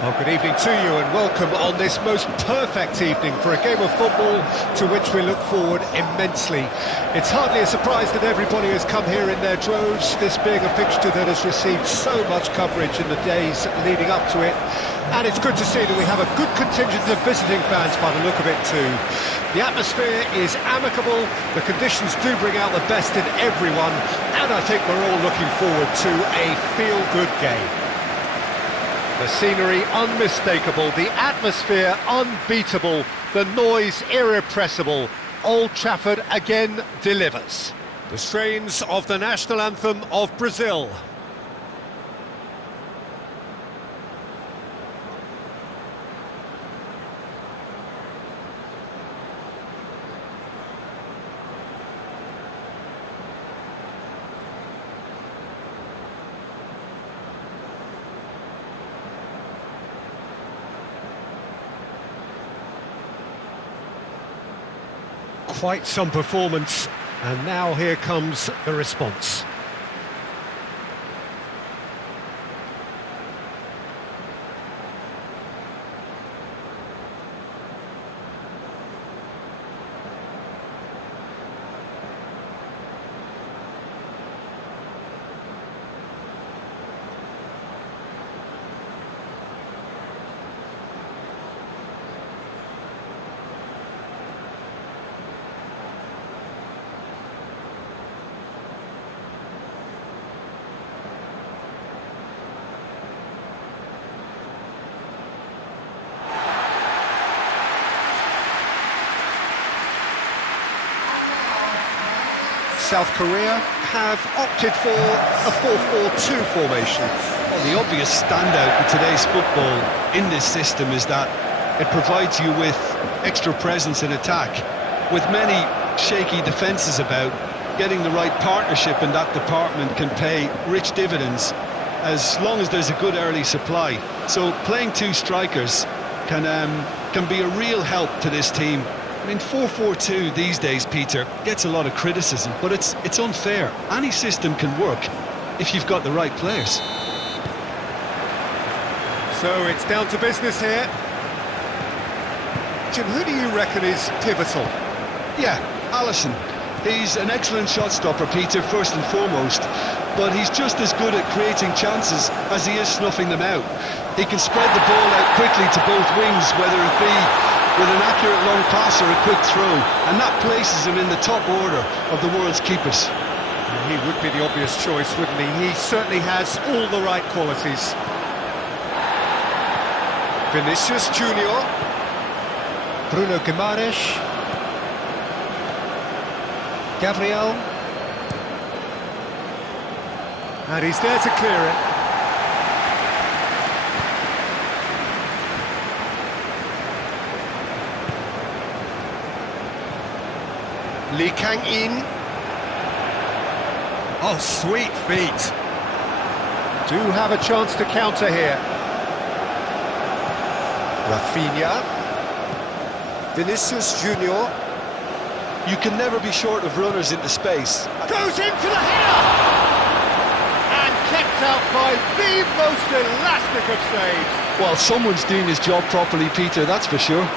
Well, good evening to you and welcome on this most perfect evening for a game of football to which we look forward immensely. It's hardly a surprise that everybody has come here in their droves, this being a fixture that has received so much coverage in the days leading up to it. And it's good to see that we have a good contingent of visiting fans by the look of it too. The atmosphere is amicable, the conditions do bring out the best in everyone, and I think we're all looking forward to a feel-good game. The scenery unmistakable, the atmosphere unbeatable, the noise irrepressible. Old Trafford again delivers. The strains of the national anthem of Brazil. Quite some performance, and now here comes the response. South Korea have opted for a 4-4-2 formation. Well, the obvious standout in today's football in this system is that it provides you with extra presence in attack. With many shaky defences about, getting the right partnership in that department can pay rich dividends as long as there's a good early supply. So playing two strikers can be a real help to this team. I mean, 4-4-2 these days, Peter, gets a lot of criticism, but it's unfair. Any system can work if you've got the right players. So it's down to business here. Jim, who do you reckon is pivotal? Yeah, Alisson. He's an excellent shot stopper, Peter, first and foremost, but he's just as good at creating chances as he is snuffing them out. He can spread the ball out quickly to both wings, whether it be with an accurate long pass or a quick throw, and that places him in the top order of the world's keepers. He would be the obvious choice, wouldn't he? He certainly has all the right qualities. Vinicius Junior, Bruno Guimaraes, Gabriel, and he's there to clear it. Lee Kang-in. Oh, sweet feet. Do have a chance to counter here. Rafinha. Vinicius Junior. You can never be short of runners into space. Goes in for the header! And kept out by the most elastic of saves. Well, someone's doing his job properly, Peter, that's for sure.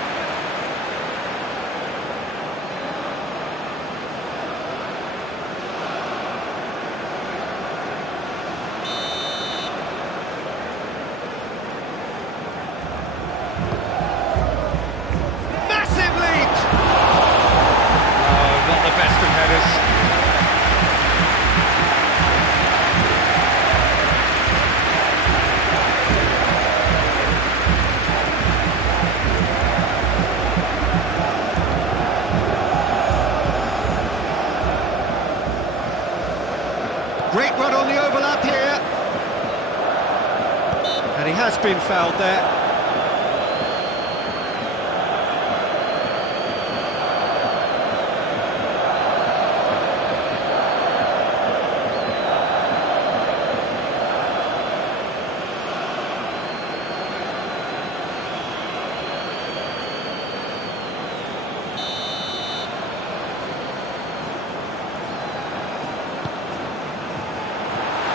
Great run on the overlap here. And he has been fouled there.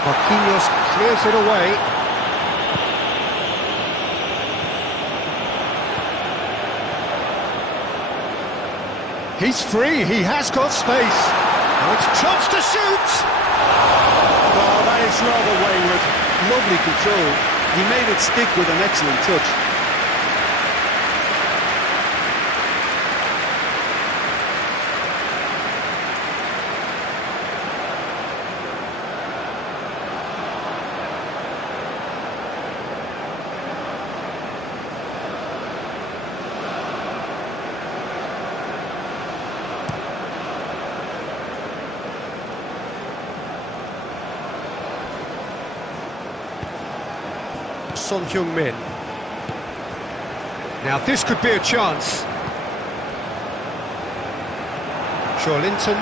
Marquinhos clears it away. He's free, he has got space. Now it's a chance to shoot! Well, that is rather wayward. Lovely control. He made it stick with an excellent touch. Son-Heung-min. Now this could be a chance. Linton.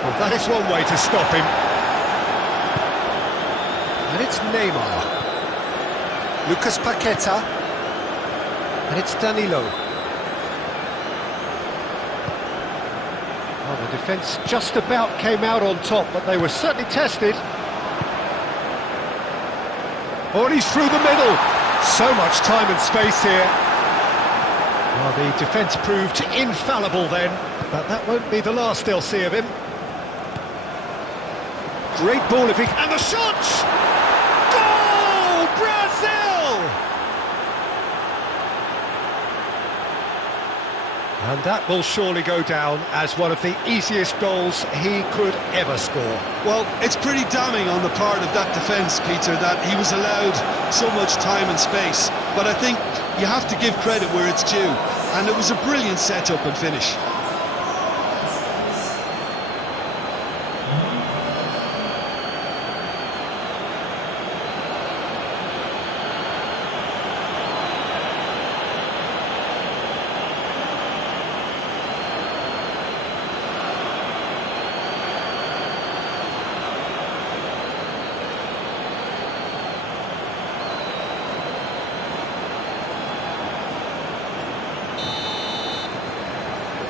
Well, that is one way to stop him. And it's Neymar. Lucas Paqueta. And it's Danilo. Well, the defence just about came out on top, but they were certainly tested. Oh, and he's through the middle. So much time and space here. Well, the defence proved infallible then, but that won't be the last they'll see of him. Great ball if he... And the shot! Goal! Brazil! And that will surely go down as one of the easiest goals he could ever score. Well, it's pretty damning on the part of that defence, Peter, that he was allowed so much time and space. But I think you have to give credit where it's due. And it was a brilliant setup and finish.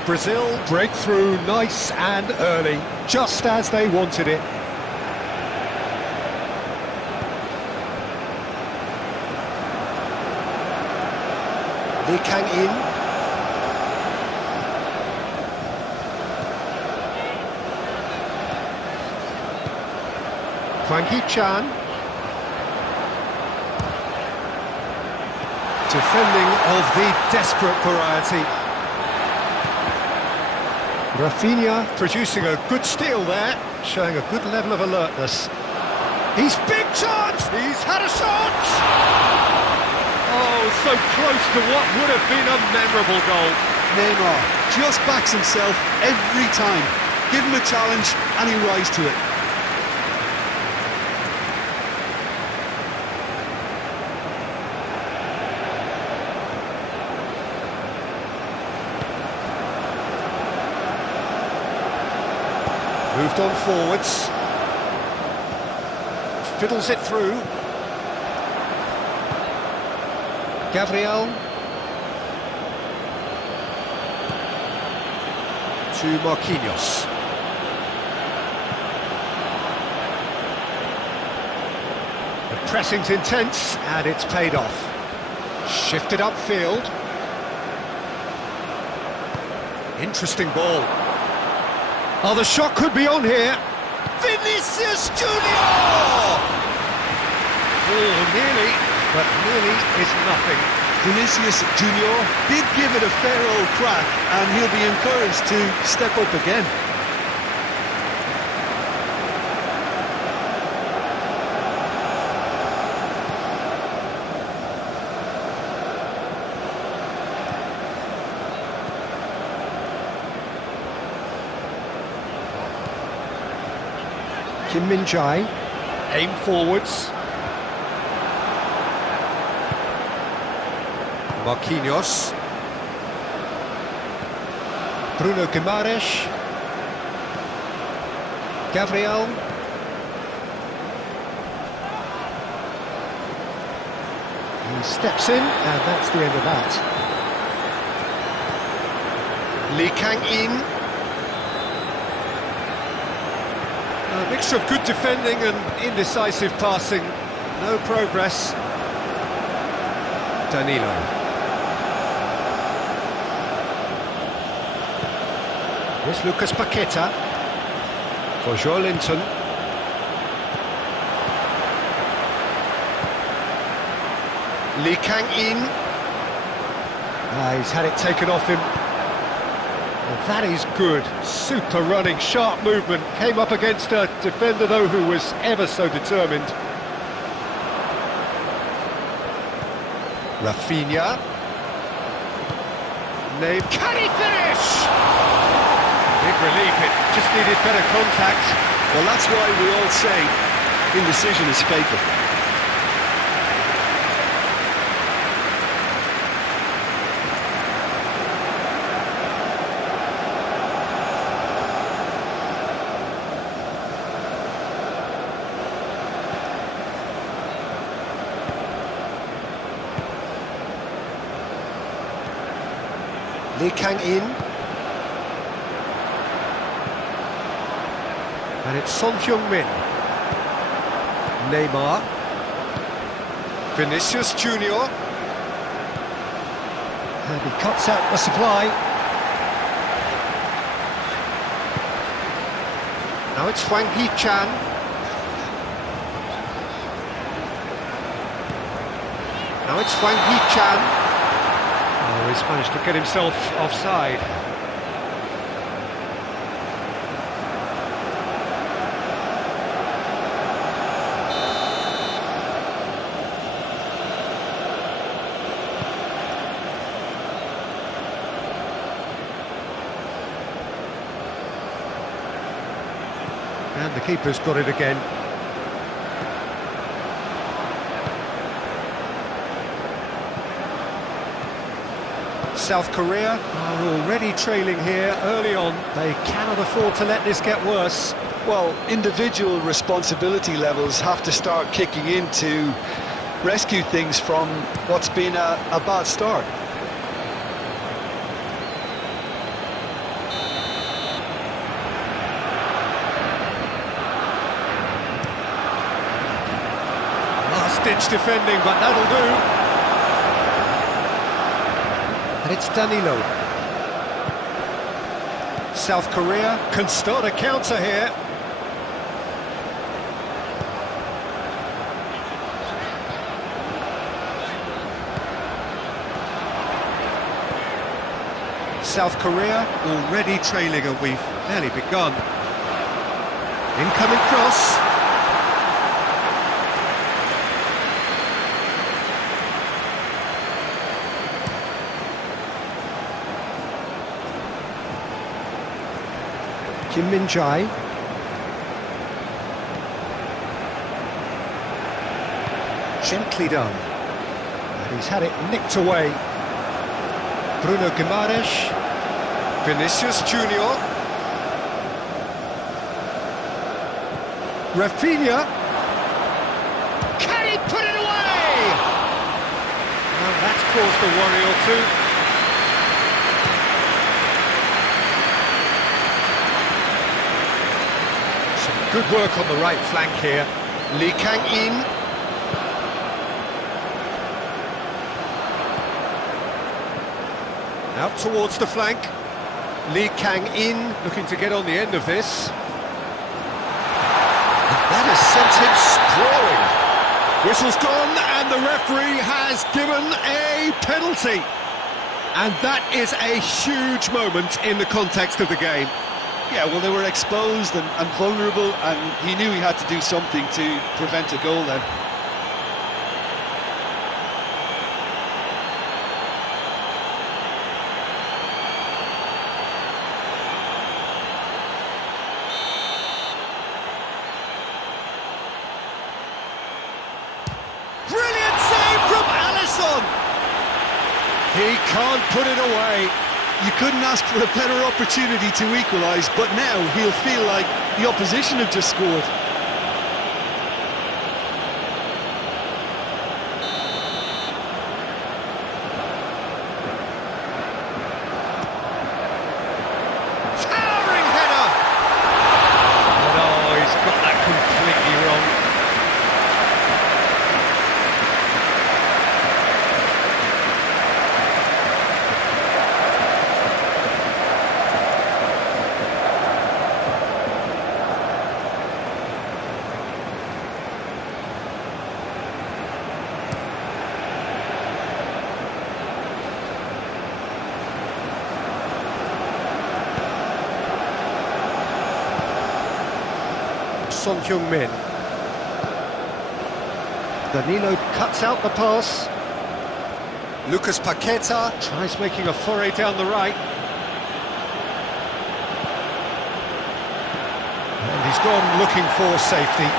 Brazil break through nice and early, just as they wanted it. Lee Kang-in. Hwang Hee-chan. Defending of the desperate variety. Rafinha producing a good steal there, showing a good level of alertness. He's big chance! He's had a shot! Oh, so close to what would have been a memorable goal. Neymar just backs himself every time. Give him a challenge and he rises to it. Moved on forwards. Fiddles it through. Gabriel. To Marquinhos. The pressing's intense and it's paid off. Shifted upfield. Interesting ball. Oh, the shot could be on here. Vinicius Junior! Oh, nearly, but nearly is nothing. Vinicius Junior did give it a fair old crack, and he'll be encouraged to step up again. Kim Min-jae, aim forwards. Marquinhos. Bruno Guimaraes. Gabriel. He steps in, and that's the end of that. Lee Kang-in. A mixture of good defending and indecisive passing. No progress. Danilo. Here's Lucas Paqueta. For Joelinton. Lee Kang-in. He's had it taken off him. Well, that is good. Super running, sharp movement. Came up against a defender, though, who was ever so determined. Rafinha. Can he finish? Big relief, it just needed better contact. Well, that's why we all say indecision is fatal. Lee Kang-in. And it's Son Heung-min. Neymar. Vinicius Junior. And he cuts out the supply. Now it's Hwang Hee-chan. Now it's Hwang Hee-chan. Oh, he's managed to get himself offside. And the keeper's got it again. South Korea are already trailing here early on. They cannot afford to let this get worse. Well, individual responsibility levels have to start kicking in to rescue things from what's been a bad start. Last-ditch defending, but that'll do. And it's Danilo. South Korea can start a counter here. South Korea already trailing, and we've barely begun. Incoming cross. Kim Min-jae. Gently done. And he's had it nicked away. Bruno Guimaraes. Vinicius Junior. Rafinha. Can he put it away? Well, that's caused a worry or two. Good work on the right flank here. Lee Kang-in. Out towards the flank. Lee Kang-in looking to get on the end of this. That has sent him sprawling. Whistle's gone and the referee has given a penalty. And that is a huge moment in the context of the game. Yeah, well, they were exposed and vulnerable, and he knew he had to do something to prevent a goal then. Brilliant save from Alisson! He can't put it away. You couldn't ask for a better opportunity to equalise, but now he'll feel like the opposition have just scored. Towering header! No, he's got that completely wrong. Son-Heung-min. Danilo cuts out the pass. Lucas Paqueta tries making a foray down the right. And he's gone looking for safety.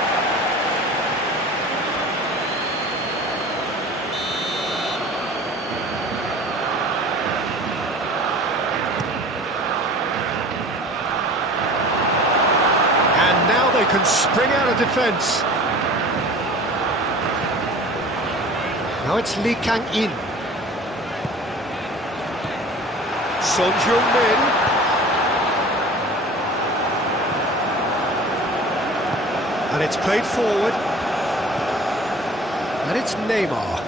And now they can spring out of defence. Now it's Lee Kang-in. Son-Heung-min. And it's played forward. And it's Neymar.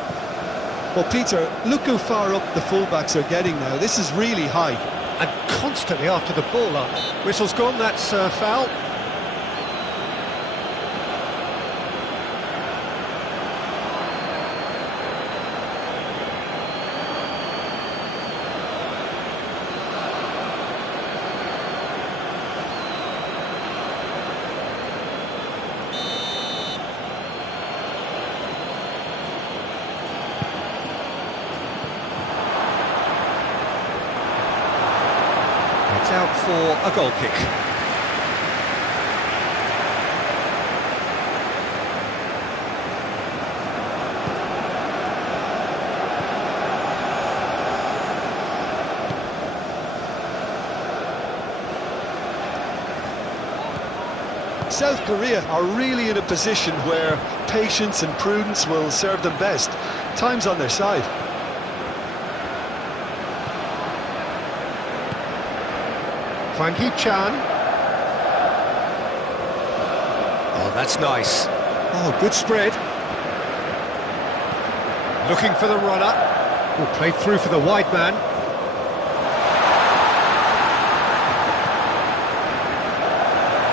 Well, Peter, look how far up the fullbacks are getting now. This is really high. And constantly after the ball up. Whistle's gone, that's foul. It's out for a goal kick. South Korea are really in a position where patience and prudence will serve them best. Time's on their side. Hwang Hee-chan. Oh, that's nice. Oh, good spread. Looking for the runner. Oh, played through for the wide man.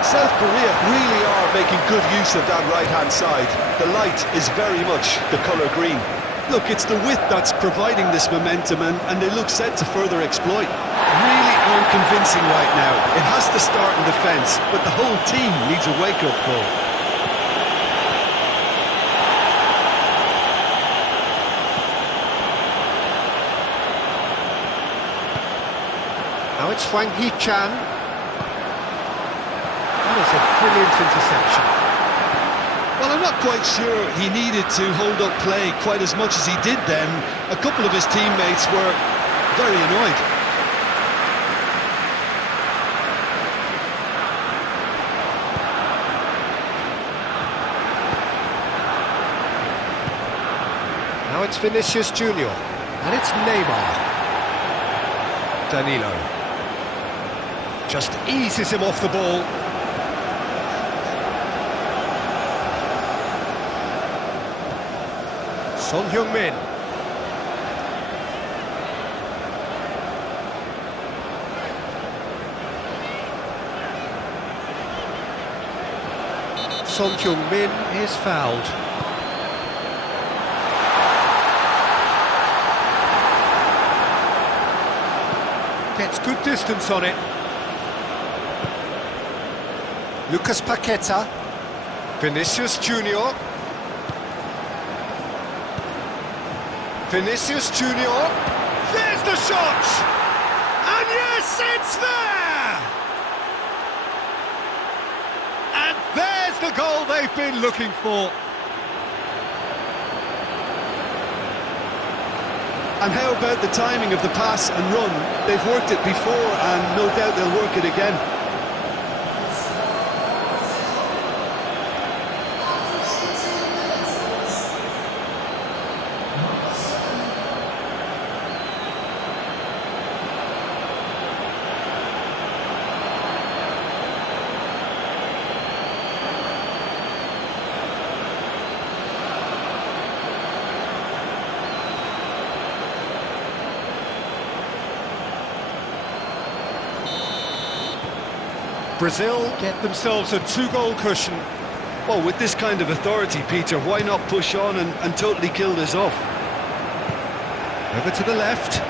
South Korea really are making good use of that right-hand side. The light is very much the colour green. Look, it's the width that's providing this momentum, and they look set to further exploit. Really unconvincing right now. It has to start in defence, but the whole team needs a wake-up call. Now it's Hwang Hee-chan. That is a brilliant interception. Well, I'm not quite sure he needed to hold up play quite as much as he did then. A couple of his teammates were very annoyed. Now it's Vinicius Junior. And it's Neymar. Danilo. Just eases him off the ball. Son-Heung-min. Son-Heung-min is fouled. Gets good distance on it. Lucas Paqueta. Vinicius Junior. Vinicius Junior, there's the shot! And yes, it's there! And there's the goal they've been looking for. And how about the timing of the pass and run? They've worked it before, and no doubt they'll work it again. Brazil get themselves a two-goal cushion. Well, with this kind of authority, Peter, why not push on and totally kill this off? Over to the left.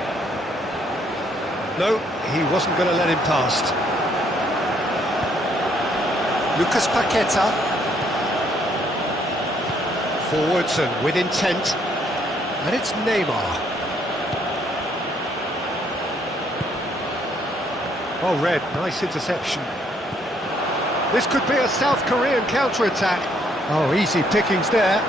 No, he wasn't going to let him past. Lucas Paqueta. Forwards and with intent. And it's Neymar. Oh, Red, nice interception. This could be a South Korean counter-attack. Oh, easy pickings there.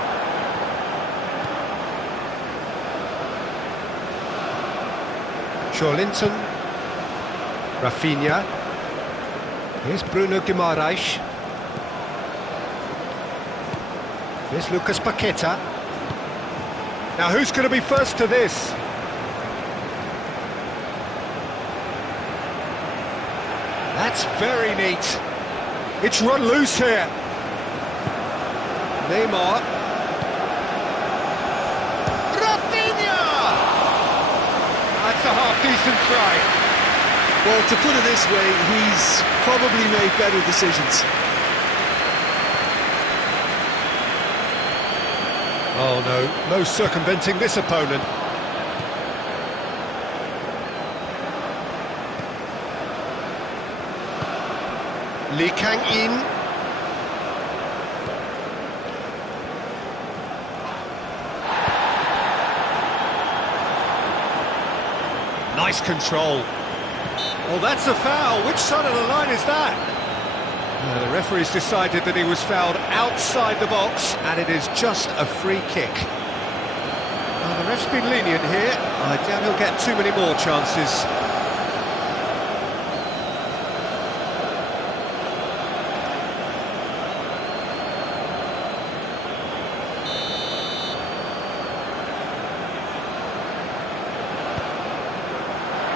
Linton, Rafinha. Here's Bruno Guimaraes. Here's Lucas Paqueta. Now who's going to be first to this? That's very neat. It's run loose here. Neymar. That's a half-decent try. Well, to put it this way, he's probably made better decisions. Oh no, no circumventing this opponent. Lee Kang-in. Nice control. Well, that's a foul. Which side of the line is that? The referee's decided that he was fouled outside the box, and it is just a free kick. The ref's been lenient here. I doubt he'll get too many more chances.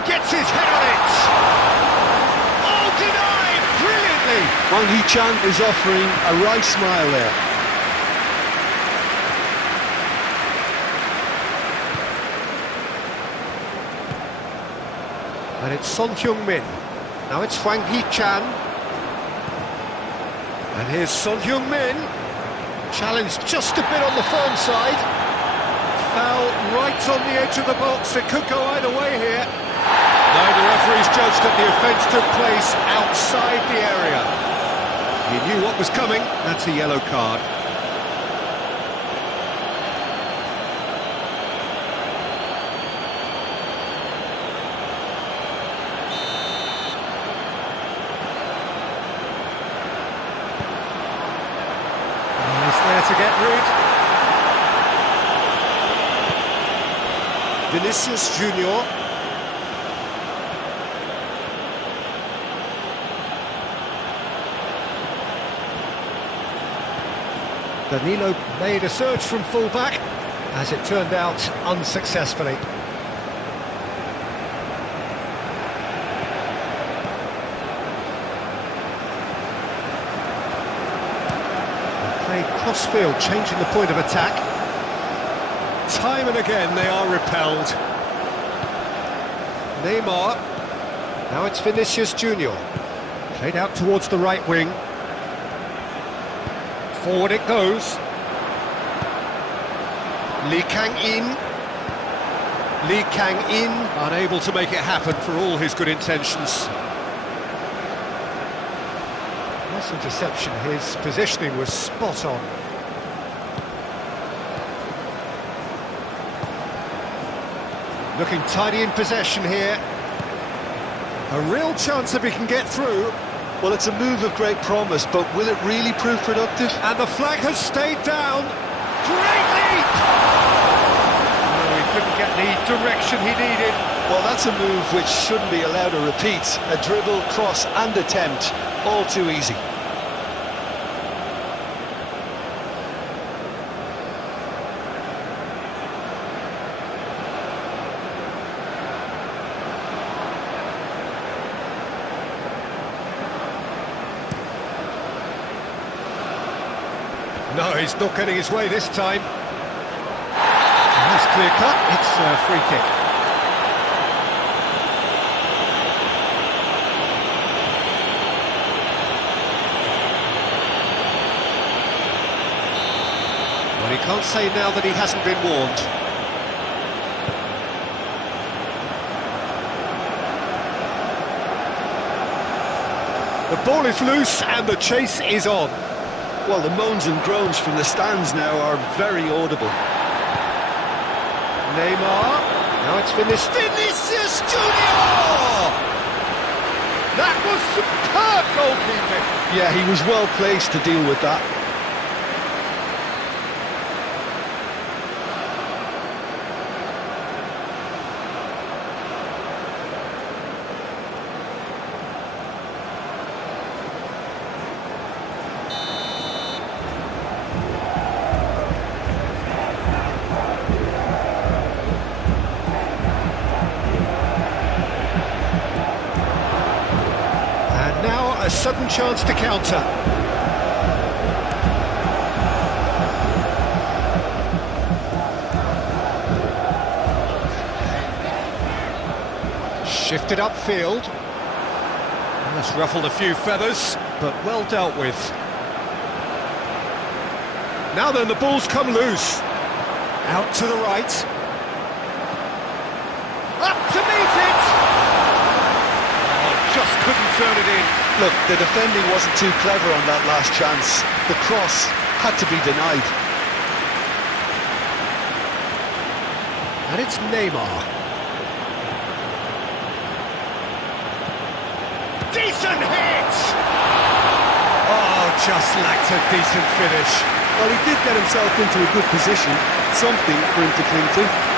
Gets his head on it! Oh, denied! Brilliantly! Wang Hee-chan is offering a wry smile there. And it's Son Heung-min. Now it's Hwang Hee-chan. And here's Son Heung-min. Challenged just a bit on the firm side. Foul right on the edge of the box. It could go either way here. No, the referee's judged that the offence took place outside the area. He knew what was coming. That's a yellow card. He's there to get rid. Vinicius Junior. Danilo made a surge from full-back, as it turned out, unsuccessfully. They play cross-field, changing the point of attack. Time and again they are repelled. Neymar. Now it's Vinicius Junior. Played out towards the right wing. Forward it goes. Lee Kang-in. Lee Kang-in, unable to make it happen for all his good intentions. Nice interception, his positioning was spot on. Looking tidy in possession here. A real chance if he can get through. Well, it's a move of great promise, but will it really prove productive? And the flag has stayed down. Great leap! No, he couldn't get the direction he needed. Well, that's a move which shouldn't be allowed to repeat. A dribble, cross and attempt, all too easy. No, he's not getting his way this time. Nice clear cut, it's a free kick. Well, he can't say now that he hasn't been warned. The ball is loose and the chase is on. Well, the moans and groans from the stands now are very audible. Neymar, now it's finished. Vinicius Junior! That was superb goalkeeping. Yeah, he was well placed to deal with that. A sudden chance to counter. Shifted upfield. That's ruffled a few feathers, but well dealt with. Now then, the ball's come loose. Out to the right. Up to meet it! Oh, just couldn't turn it in. Look, the defending wasn't too clever on that last chance. The cross had to be denied. And it's Neymar. Decent hit! Oh, just lacked a decent finish. Well, he did get himself into a good position, something for him to cling to.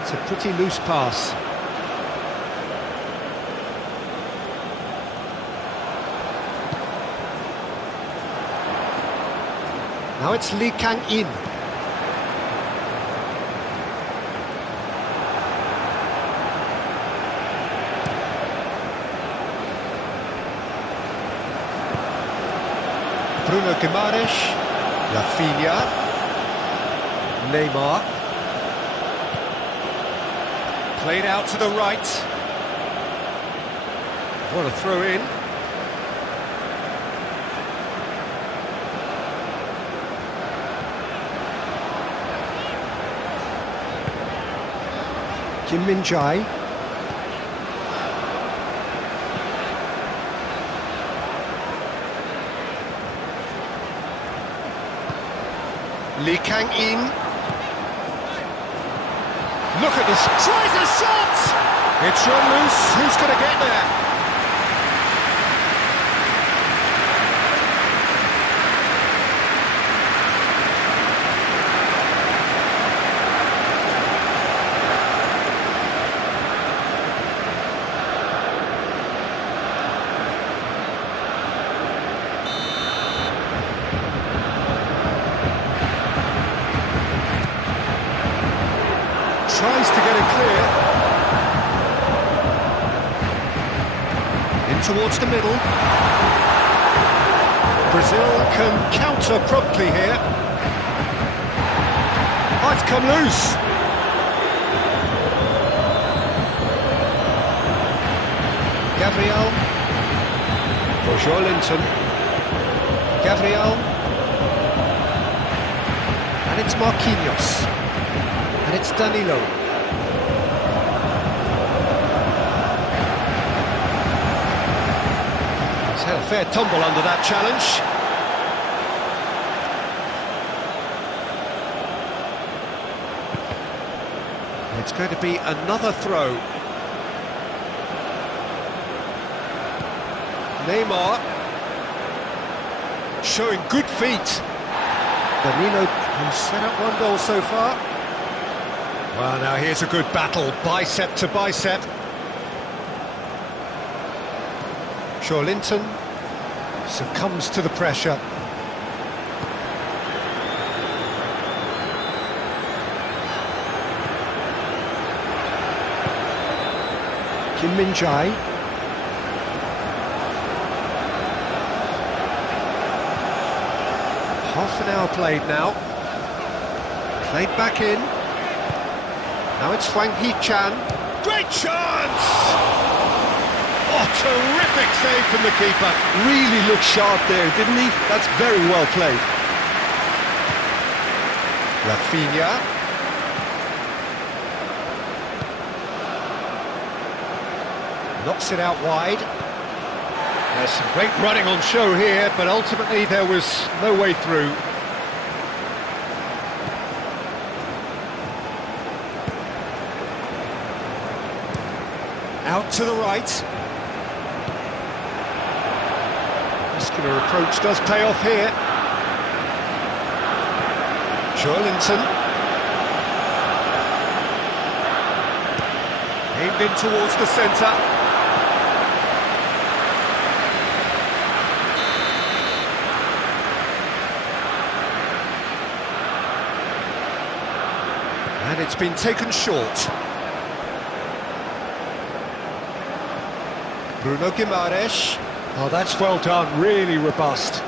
It's a pretty loose pass. Now it's Lee Kang-in. Bruno Guimaraes, Rafinha, Neymar. Played out to the right. What a throw in. Kim Min-jae. Lee Kang-in. Look at this. Tries a shot! It's run loose. Who's going to get there? Tries to get it clear. In towards the middle. Brazil can counter promptly here. Oh, it's come loose. Gabriel. For Joelinton. Gabriel. And it's Marquinhos. And it's Danilo. He's had a fair tumble under that challenge. It's going to be another throw. Neymar. Showing good feet. Danilo has set up one goal so far. Well, now here's a good battle, bicep to bicep. Joelinton succumbs to the pressure. Kim Min-jae. Half an hour played now. Played back in. Now it's Hwang Hee-chan. Great chance! Oh, terrific save from the keeper. Really looked sharp there, didn't he? That's very well played. Rafinha. Knocks it out wide. There's some great running on show here, but ultimately there was no way through. Out to the right. Muscular approach does pay off here. Joelinton. Aimed in towards the centre. And it's been taken short. Bruno Guimaraes. Oh, that's well done, really robust.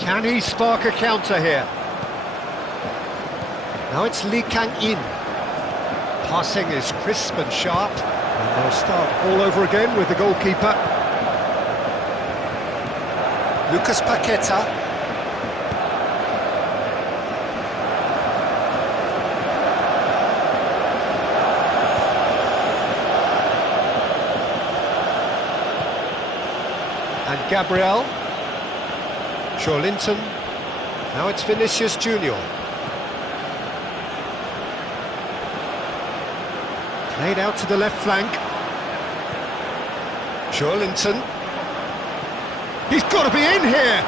Can he spark a counter here? Now it's Lee Kang-in. Passing is crisp and sharp. And they'll start all over again with the goalkeeper. Lucas Paqueta. And Gabriel. Joelinton. Now it's Vinicius Junior. Played out to the left flank. Joelinton. He's got to be in here!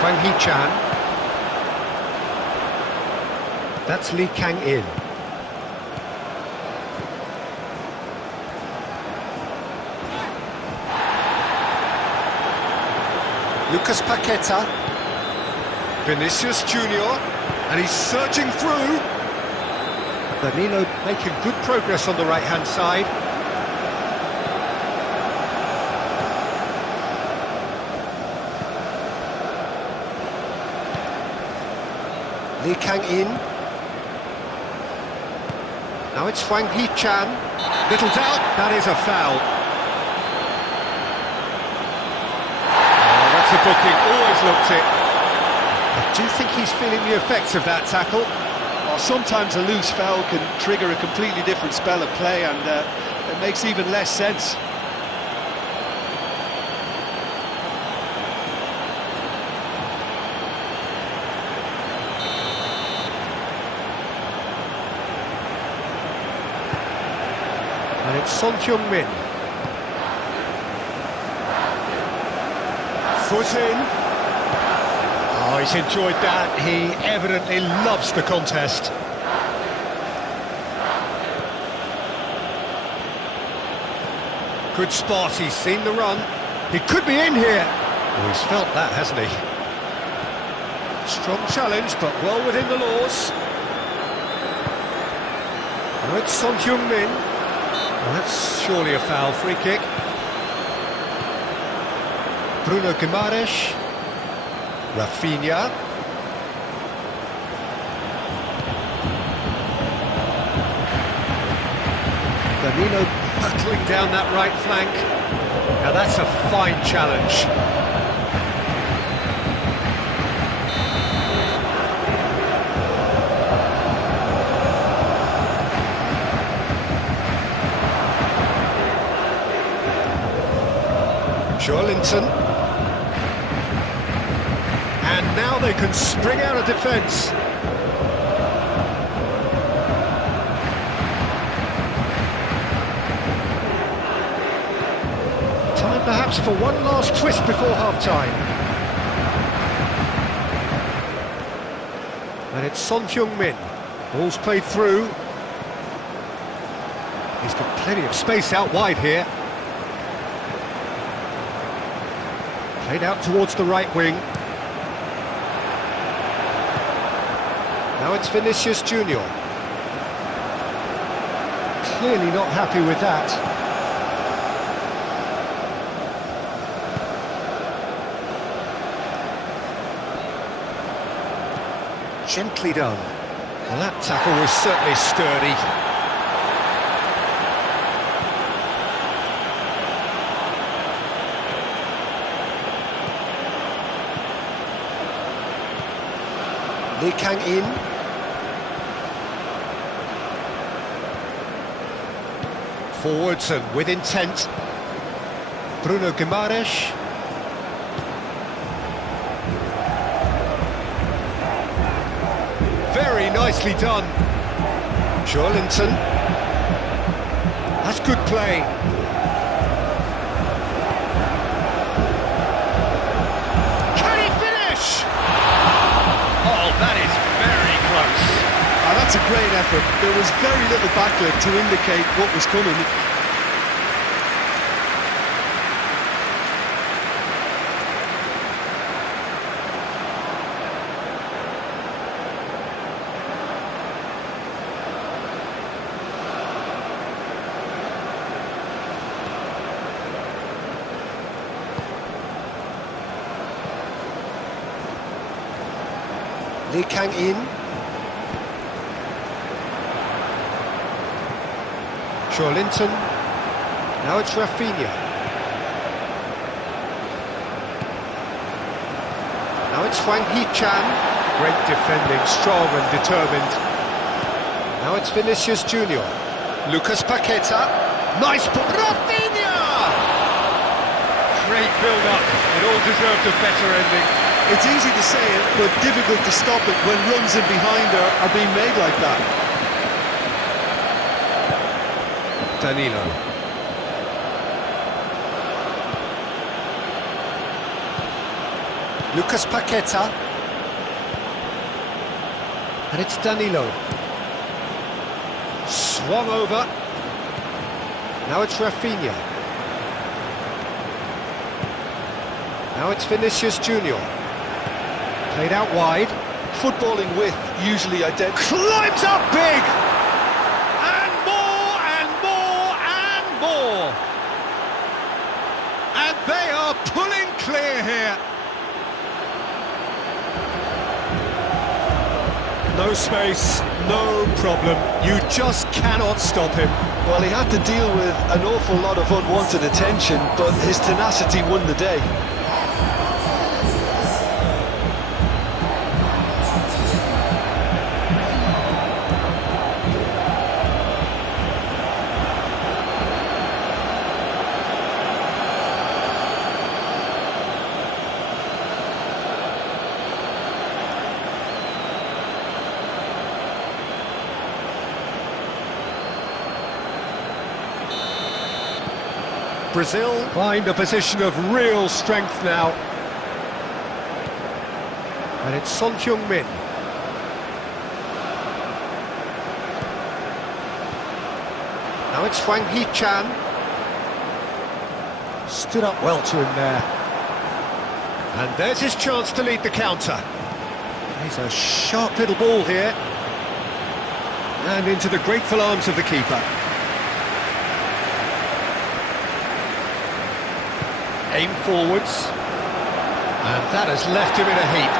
Hwang Hee-chan. That's Lee Kang-in. Lucas Paqueta. Vinicius Junior. And he's surging through. Danilo making good progress on the right-hand side. Lee Kang-in. Now it's Hwang Hee-chan. Little doubt, that is a foul. Oh, that's a booking, always looked it. I do think he's feeling the effects of that tackle. Well, sometimes a loose foul can trigger a completely different spell of play, and it makes even less sense. And it's Son Heung-min. Foot in. Oh, he's enjoyed that. He evidently loves the contest. Good spot, he's seen the run. He could be in here. Oh, he's felt that, hasn't he? Strong challenge, but well within the laws. Now it's Son Heung-min. Well, that's surely a foul, free kick. Bruno Guimaraes. Rafinha. Danilo battling down that right flank. Now that's a fine challenge. Joelinton. And now they can spring out of defence. Time perhaps for one last twist before half-time. And it's Son Heung-min. Ball's played through. He's got plenty of space out wide here. Played out towards the right wing. Now it's Vinicius Junior. Clearly not happy with that. Gently done. Well, that tackle was certainly sturdy. Lee Kang-in. Forwards and with intent. Bruno Guimaraes. Very nicely done. Joelinton. That's good play. Can he finish? Oh, that is very close. That's a great effort. There was very little backlift to indicate what was coming. Lee Kang-in. Joelinton. Now it's Rafinha. Now it's Hwang Hee-chan. Great defending, strong and determined. Now it's Vinicius Junior. Lucas Paqueta. Nice ball. Rafinha! Great build-up. It all deserved a better ending. It's easy to say it, but difficult to stop it when runs in behind are being made like that. Danilo. Lucas Paqueta. And it's Danilo. Swung over. Now it's Rafinha. Now it's Vinicius Junior. Played out wide. Footballing width usually identical. Climbs up big! And more, and more, and more! And they are pulling clear here. No space, no problem. You just cannot stop him. Well, he had to deal with an awful lot of unwanted attention, but his tenacity won the day. Brazil find a position of real strength now. And it's Son Heung-min. Now it's Hwang Hee-chan. Stood up well to him there. And there's his chance to lead the counter. He's a sharp little ball here. And into the grateful arms of the keeper. Aim forwards, and that has left him in a heap.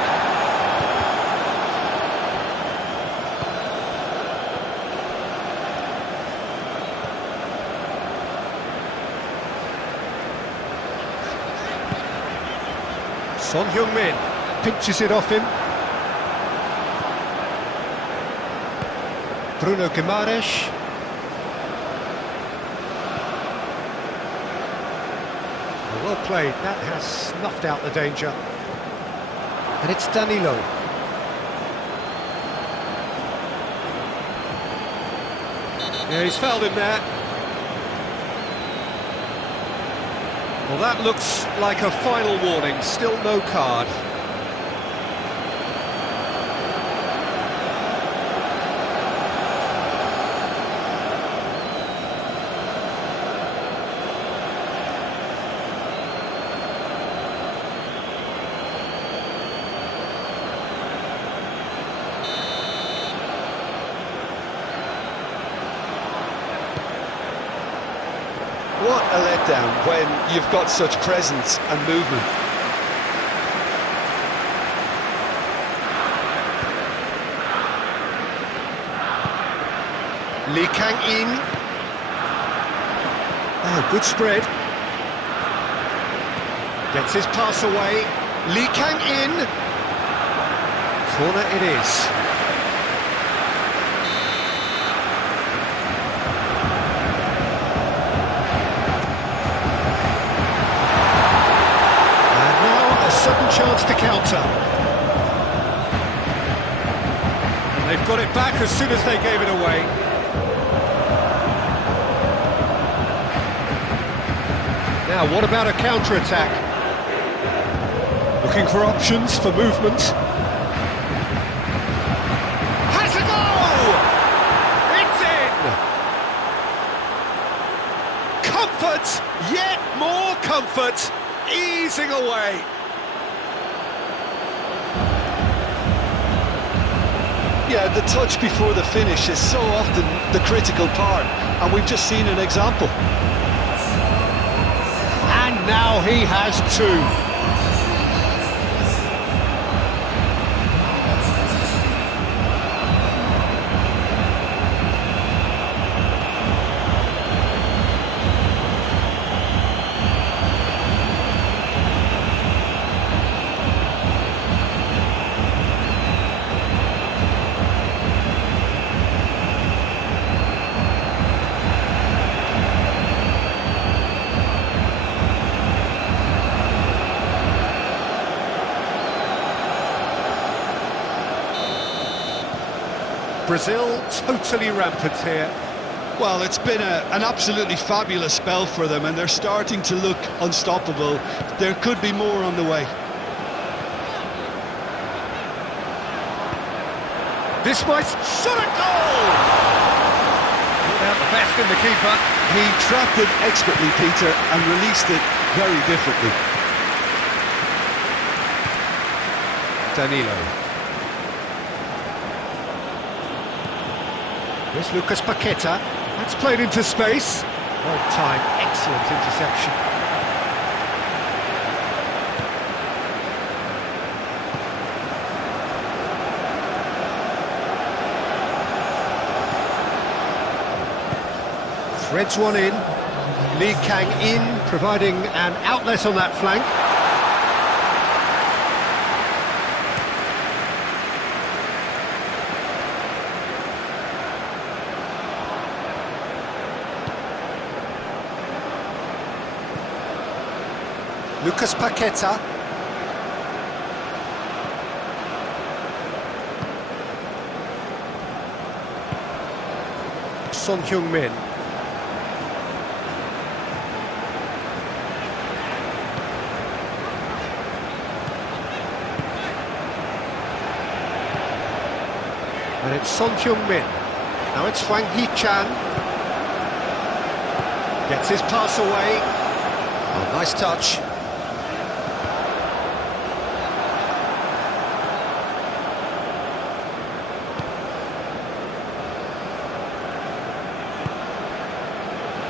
Son Heung-min pinches it off him. Bruno Guimaraes. Well played, that has snuffed out the danger. And it's Danilo. Yeah, he's fouled him there. Well, that looks like a final warning, still no card. What a letdown when you've got such presence and movement. Lee Kang-in. Oh, good spread. Gets his pass away. Lee Kang-in. Corner it is. And now a sudden chance to counter. And they've got it back as soon as they gave it away. Now, what about a counter-attack? Looking for options for movement. Has a goal! It's in! Comfort, yet more comfort, easing away. Yeah, the touch before the finish is so often the critical part, and we've just seen an example. And now he has two. Brazil totally rampant here. Well, it's been an absolutely fabulous spell for them, and they're starting to look unstoppable. There could be more on the way. This might shot a goal! Not out the best in the keeper. He trapped it expertly, Peter, and released it very differently. Danilo. Here's Lucas Paqueta. That's played into space. Well timed, excellent interception. Threads one in. Lee Kang-in providing an outlet on that flank. Lucas Paqueta. Son-Heung-min. And it's Son-Heung-min. Now it's Hwang Hee-chan. Gets his pass away. Oh, nice touch.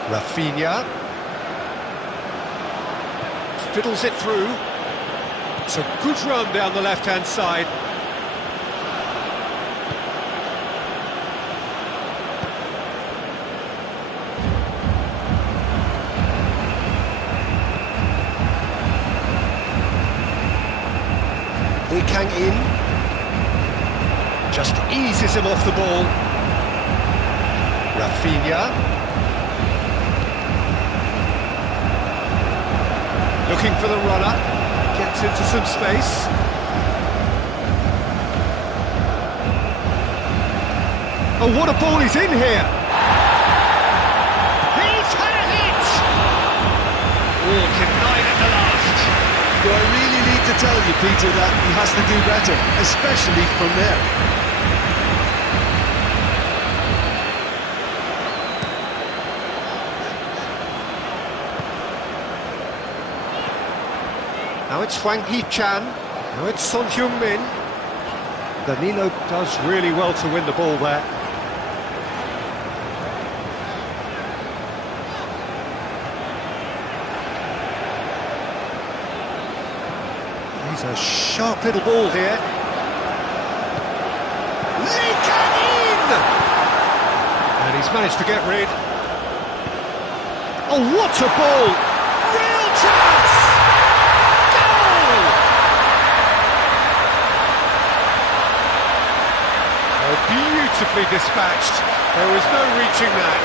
Rafinha fiddles it through. It's a good run down the left-hand side. Lee Kang-in just eases him off the ball. Rafinha. Looking for the runner, gets into some space. Oh, what a ball he's in here! He's had a hit! Oh, denied at the last. Do I really need to tell you, Peter, that he has to do better, especially from there? Now it's Hwang Hee-chan, now it's Son-Heung-min. Danilo does really well to win the ball there. He's a sharp little ball here. Lee Kang-in! And he's He's managed to get rid. Oh, what a ball! Real chance! Goal! Oh, beautifully dispatched. There was no reaching that.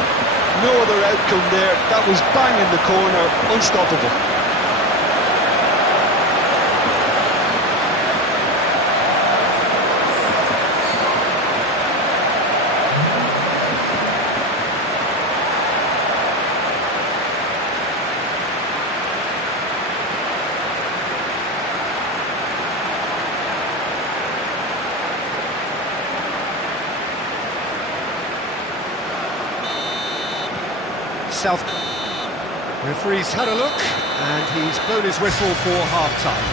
No other outcome there. That was bang in the corner, unstoppable. South referee's had a look and he's blown his whistle for half-time.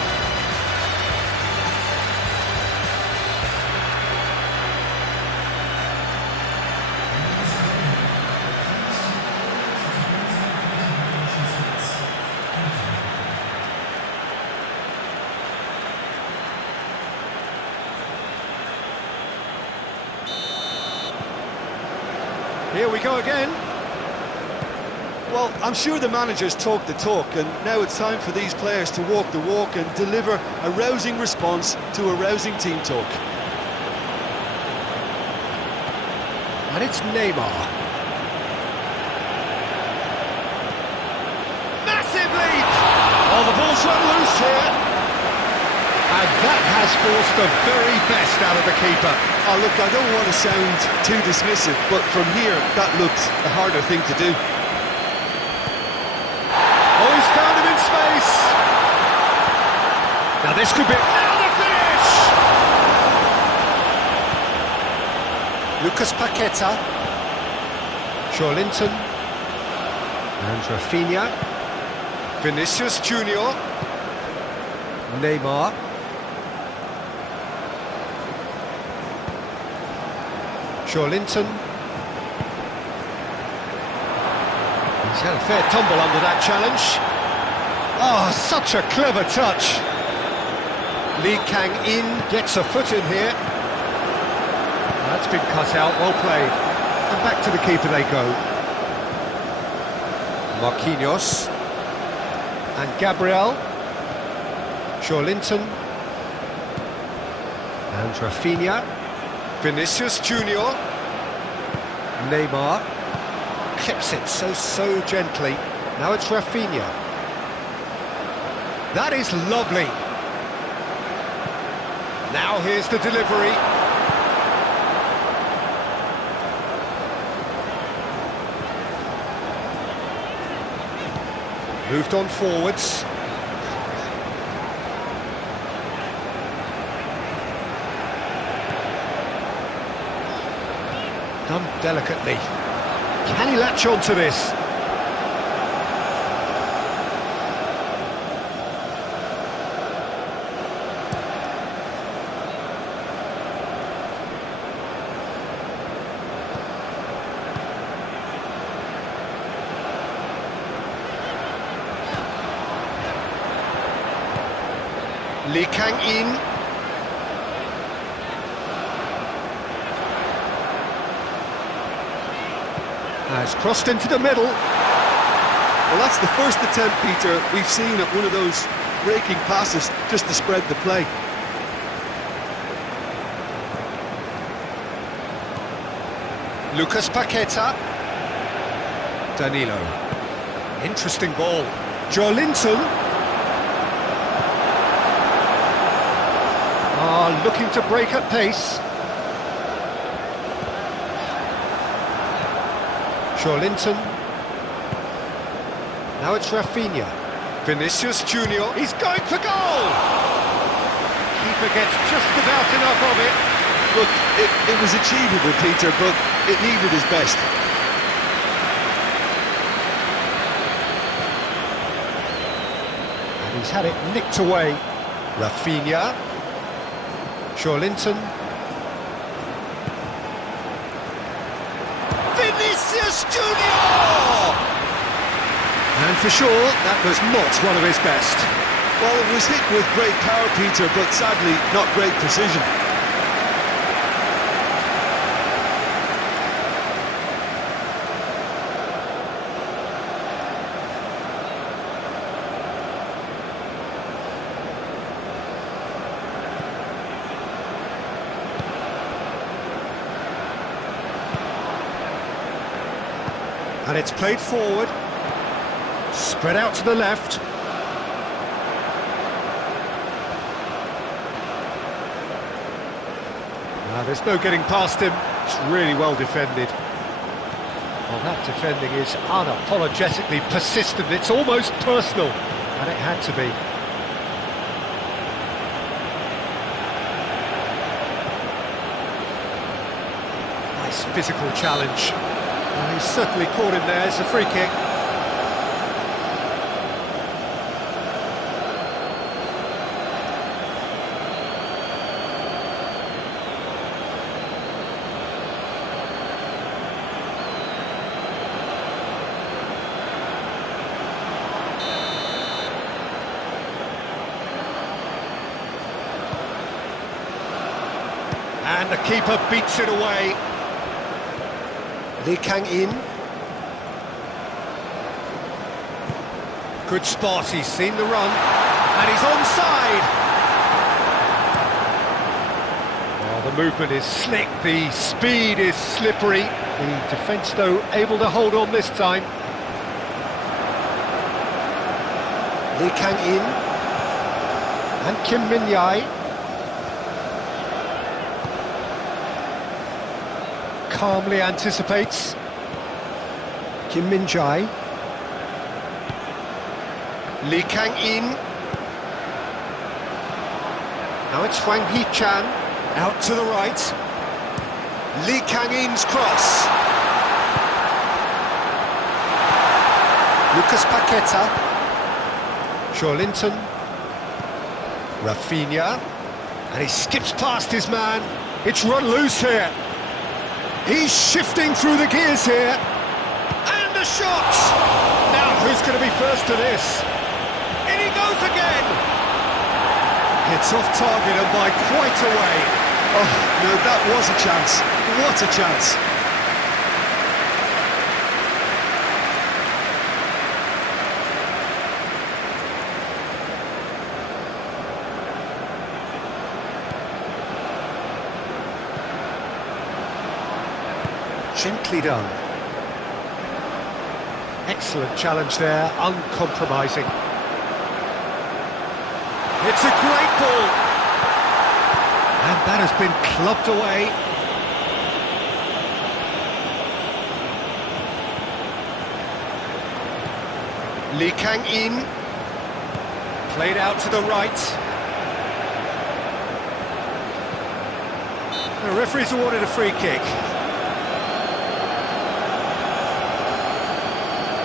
Here we go again. Well, I'm sure the managers talk the talk, and now it's time for these players to walk the walk and deliver a rousing response to a rousing team talk. And it's Neymar. Massive lead! Oh, the ball's run loose here. And that has forced the very best out of the keeper. Oh, look, I don't want to sound too dismissive, but from here, that looks the harder thing to do. Oh, he's found him in space. Now this could be... Now the finish! Lucas Paqueta. Linton. And Rafinha. Vinicius Junior. Neymar. Linton. He's had a fair tumble under that challenge. Oh, such a clever touch. Lee Kang-in gets a foot in here. That's been cut out, well played. And back to the keeper they go. Marquinhos. And Gabriel. Linton. And Rafinha. Vinicius Junior. Neymar. Clips it so gently. Now it's Rafinha. That is lovely. Now here's the delivery. Moved on forwards. Done delicately. Can he latch on to this? Lee Kang-in. Has crossed into the middle. Well, that's the first attempt, Peter, we've seen at one of those breaking passes just to spread the play. Lucas Paqueta. Danilo. Interesting ball. Linton. Looking to break at pace. Linton. Now it's Rafinha. Vinicius Junior. He's going for goal! Keeper gets just about enough of it. Look, it was achievable, Peter, but it needed his best. And he's had it nicked away. Rafinha. Linton. Vinicius Junior! And for sure, that was not one of his best. Well, it was hit with great power, Peter, but sadly, not great precision. And it's played forward. Spread out to the left. There's no getting past him. It's really well defended. Well, that defending is unapologetically persistent. It's almost personal, and it had to be. Nice physical challenge. Well, he's certainly caught him there. It's a free kick. And the keeper beats it away. Lee Kang-in. Good spot, he's seen the run. And he's onside. Oh, the movement is slick, the speed is slippery. The defence, though, able to hold on this time. Lee Kang-in. And Kim Min-jae. Calmly anticipates. Kim Min-jae. Lee Kang-in. Now it's Hwang Hee-chan. Out to the right. Lee Kang-in's cross. Lucas Paqueta. Joelinton. Rafinha. And he skips past his man. It's run loose here. He's shifting through the gears here. And the shot! Now, who's going to be first to this? In he goes again! It's off target and by quite a way. Oh, no, that was a chance. What a chance. Gently done. Excellent challenge there, uncompromising. It's a great ball. And that has been clubbed away. Lee Kang-in. Played out to the right. The referee's awarded a free kick.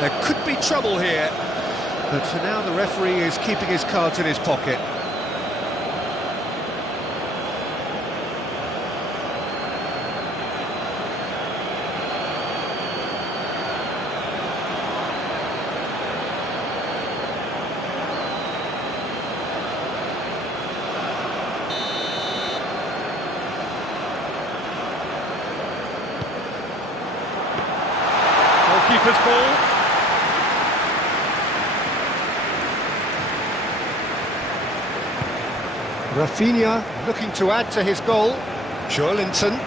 There could be trouble here, but for now the referee is keeping his cards in his pocket. Goalkeeper's ball. Rafinha looking to add to his goal. Joelinton.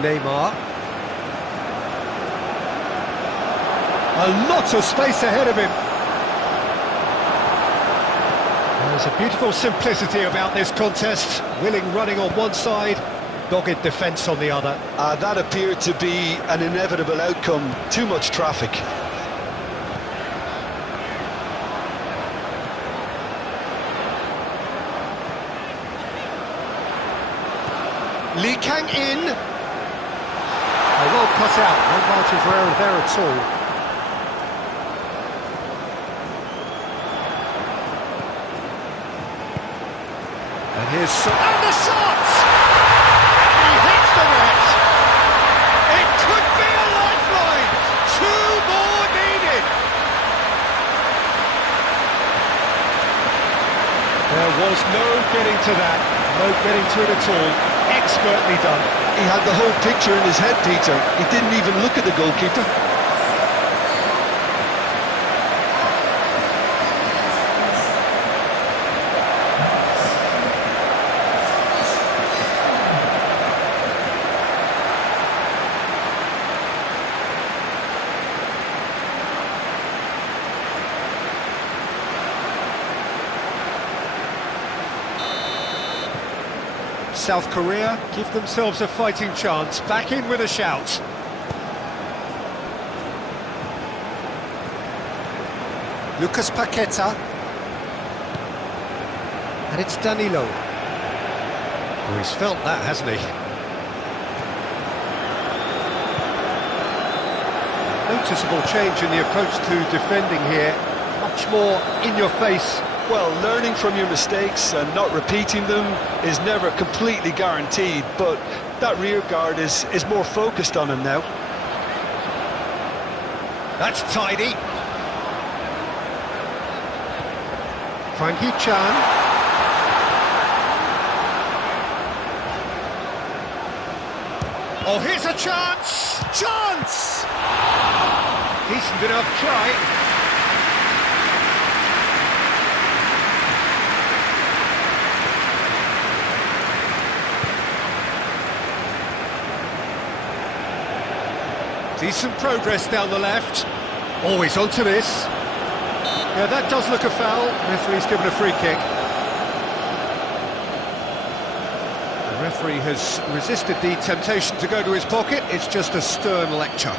Neymar. A lot of space ahead of him. There's a beautiful simplicity about this contest. Willing running on one side, dogged defence on the other. That appeared to be an inevitable outcome. Too much traffic. Lee Kang-in. Well cut out, no margin for error there at all. And here's and the shot! He hits the net! It could be a lifeline! Two more needed! There was no getting to that, no getting to it at all. Expertly done. He had the whole picture in his head, Peter. He didn't even look at the goalkeeper. South Korea give themselves a fighting chance. Back in with a shout. Lucas Paqueta. And it's Danilo. Oh, he's felt that, hasn't he? Noticeable change in the approach to defending here. Much more in your face. Well, learning from your mistakes and not repeating them is never completely guaranteed, but that rear guard is more focused on him now. That's tidy. Frankie Chan. Oh, here's a chance! Chance! Decent enough try. Decent progress down the left. Always onto this. Yeah, that does look a foul. Referee's given a free kick. The referee has resisted the temptation to go to his pocket. It's just a stern lecture.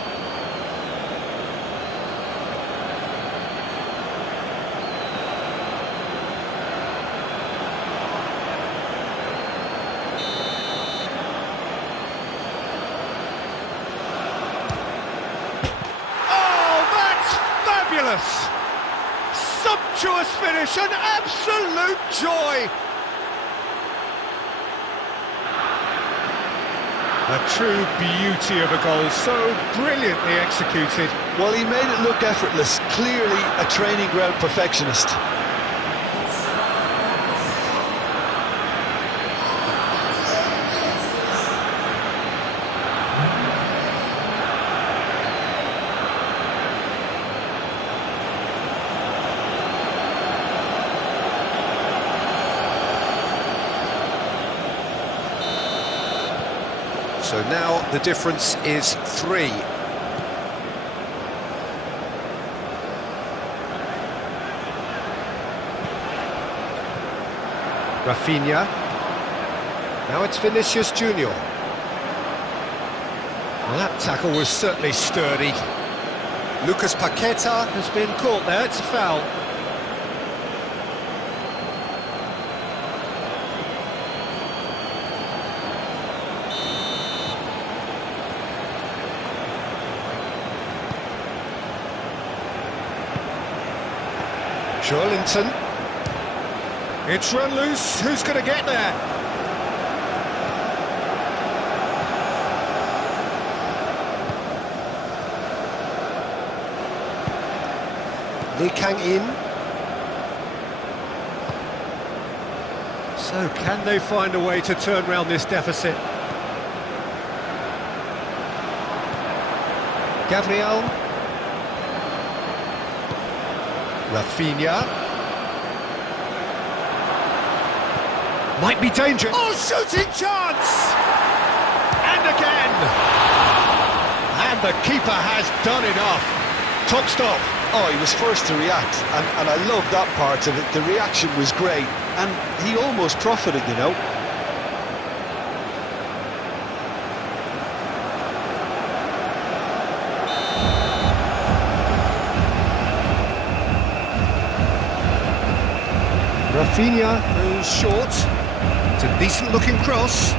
Sumptuous finish, an absolute joy. A true beauty of a goal, so brilliantly executed. Well, he made it look effortless, clearly a training ground perfectionist. So now the difference is 3. Rafinha. Now it's Vinicius Junior. Well, that tackle was certainly sturdy. Lucas Paqueta has been caught there, it's a foul. Joelinton. It's run loose. Who's going to get there? Lee Kang-in. So can they find a way to turn around this deficit? Gabriel. Rafinha. Might be dangerous. Oh, shooting chance! And again! And the keeper has done enough. Top stop. Oh, he was first to react, and I love that part of it. The reaction was great, and he almost profited, you know. Rafinha goes short. It's a decent looking cross.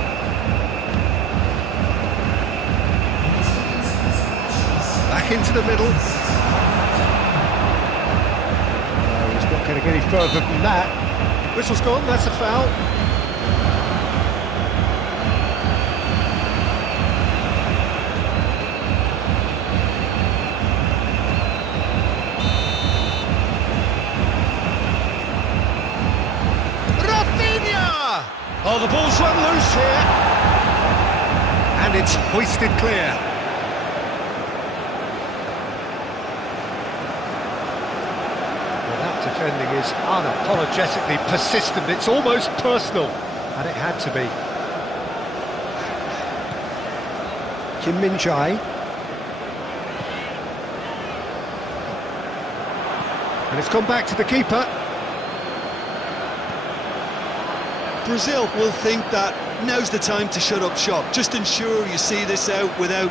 Back into the middle. No, he's not going to get any further than that. Whistle's gone, that's a foul. Oh, the ball's run loose here. And it's hoisted clear. Well, that defending is unapologetically persistent. It's almost personal. And it had to be. Kim Min-jae. And it's gone back to the keeper. Brazil will think that now's the time to shut up shop. Just ensure you see this out without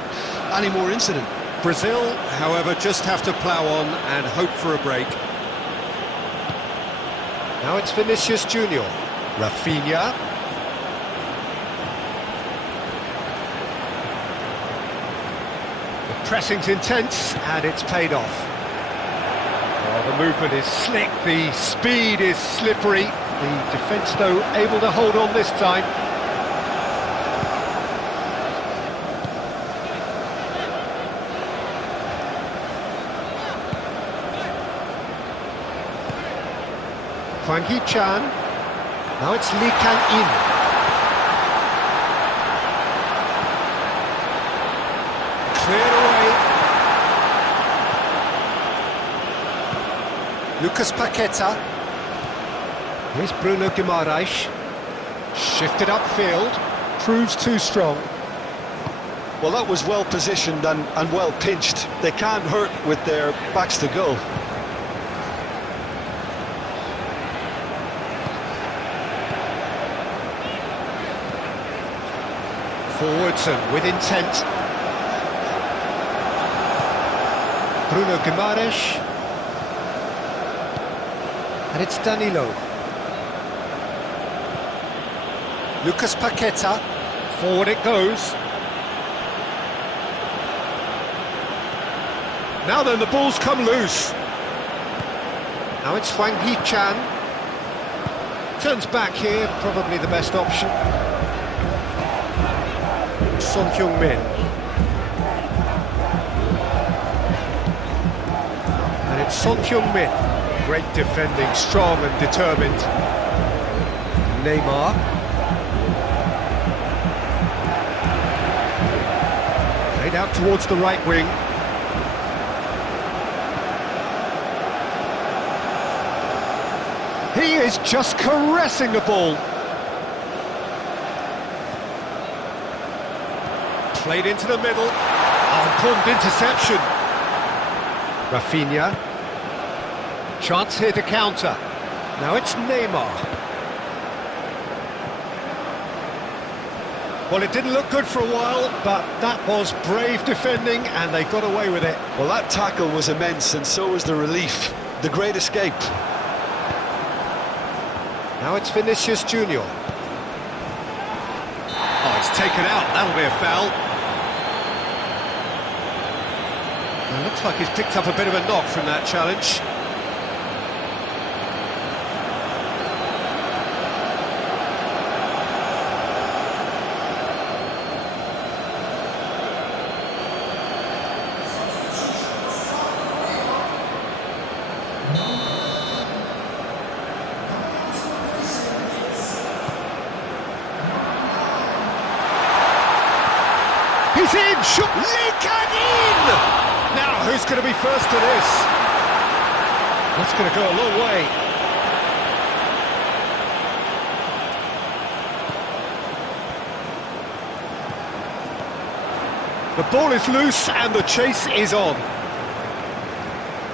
any more incident. Brazil, however, just have to plough on and hope for a break. Now it's Vinicius Junior. Rafinha. The pressing's intense and it's paid off. Oh, the movement is slick, the speed is slippery. The defence, though, able to hold on this time. Hwang Hee-chan. Now it's Lee Kang-in. Cleared away. Lucas Paqueta. Here's Bruno Guimaraes. Shifted upfield. Proves too strong. Well, that was well positioned and well pinched. They can't hurt with their backs to goal. Forwards and with intent. Bruno Guimaraes. And it's Danilo. Lucas Paqueta. Forward it goes. Now then, the ball's come loose. Now it's Hwang Hee-chan. Turns back here, probably the best option. Son Heung-min. And it's Son Heung-min. Great defending, strong and determined. Neymar. Played out towards the right wing. He is just caressing the ball. Played into the middle. Oh, pulled interception. Rafinha. Chance here to counter. Now it's Neymar. Well, it didn't look good for a while, but that was brave defending and they got away with it. Well, that tackle was immense, and so was the relief. The great escape. Now it's Vinicius Junior. Oh, it's taken out. That'll be a foul. It looks like he's picked up a bit of a knock from that challenge. He's in! Shoot! Lee Kang-in! Now, who's going to be first to this? That's going to go a long way. The ball is loose and the chase is on.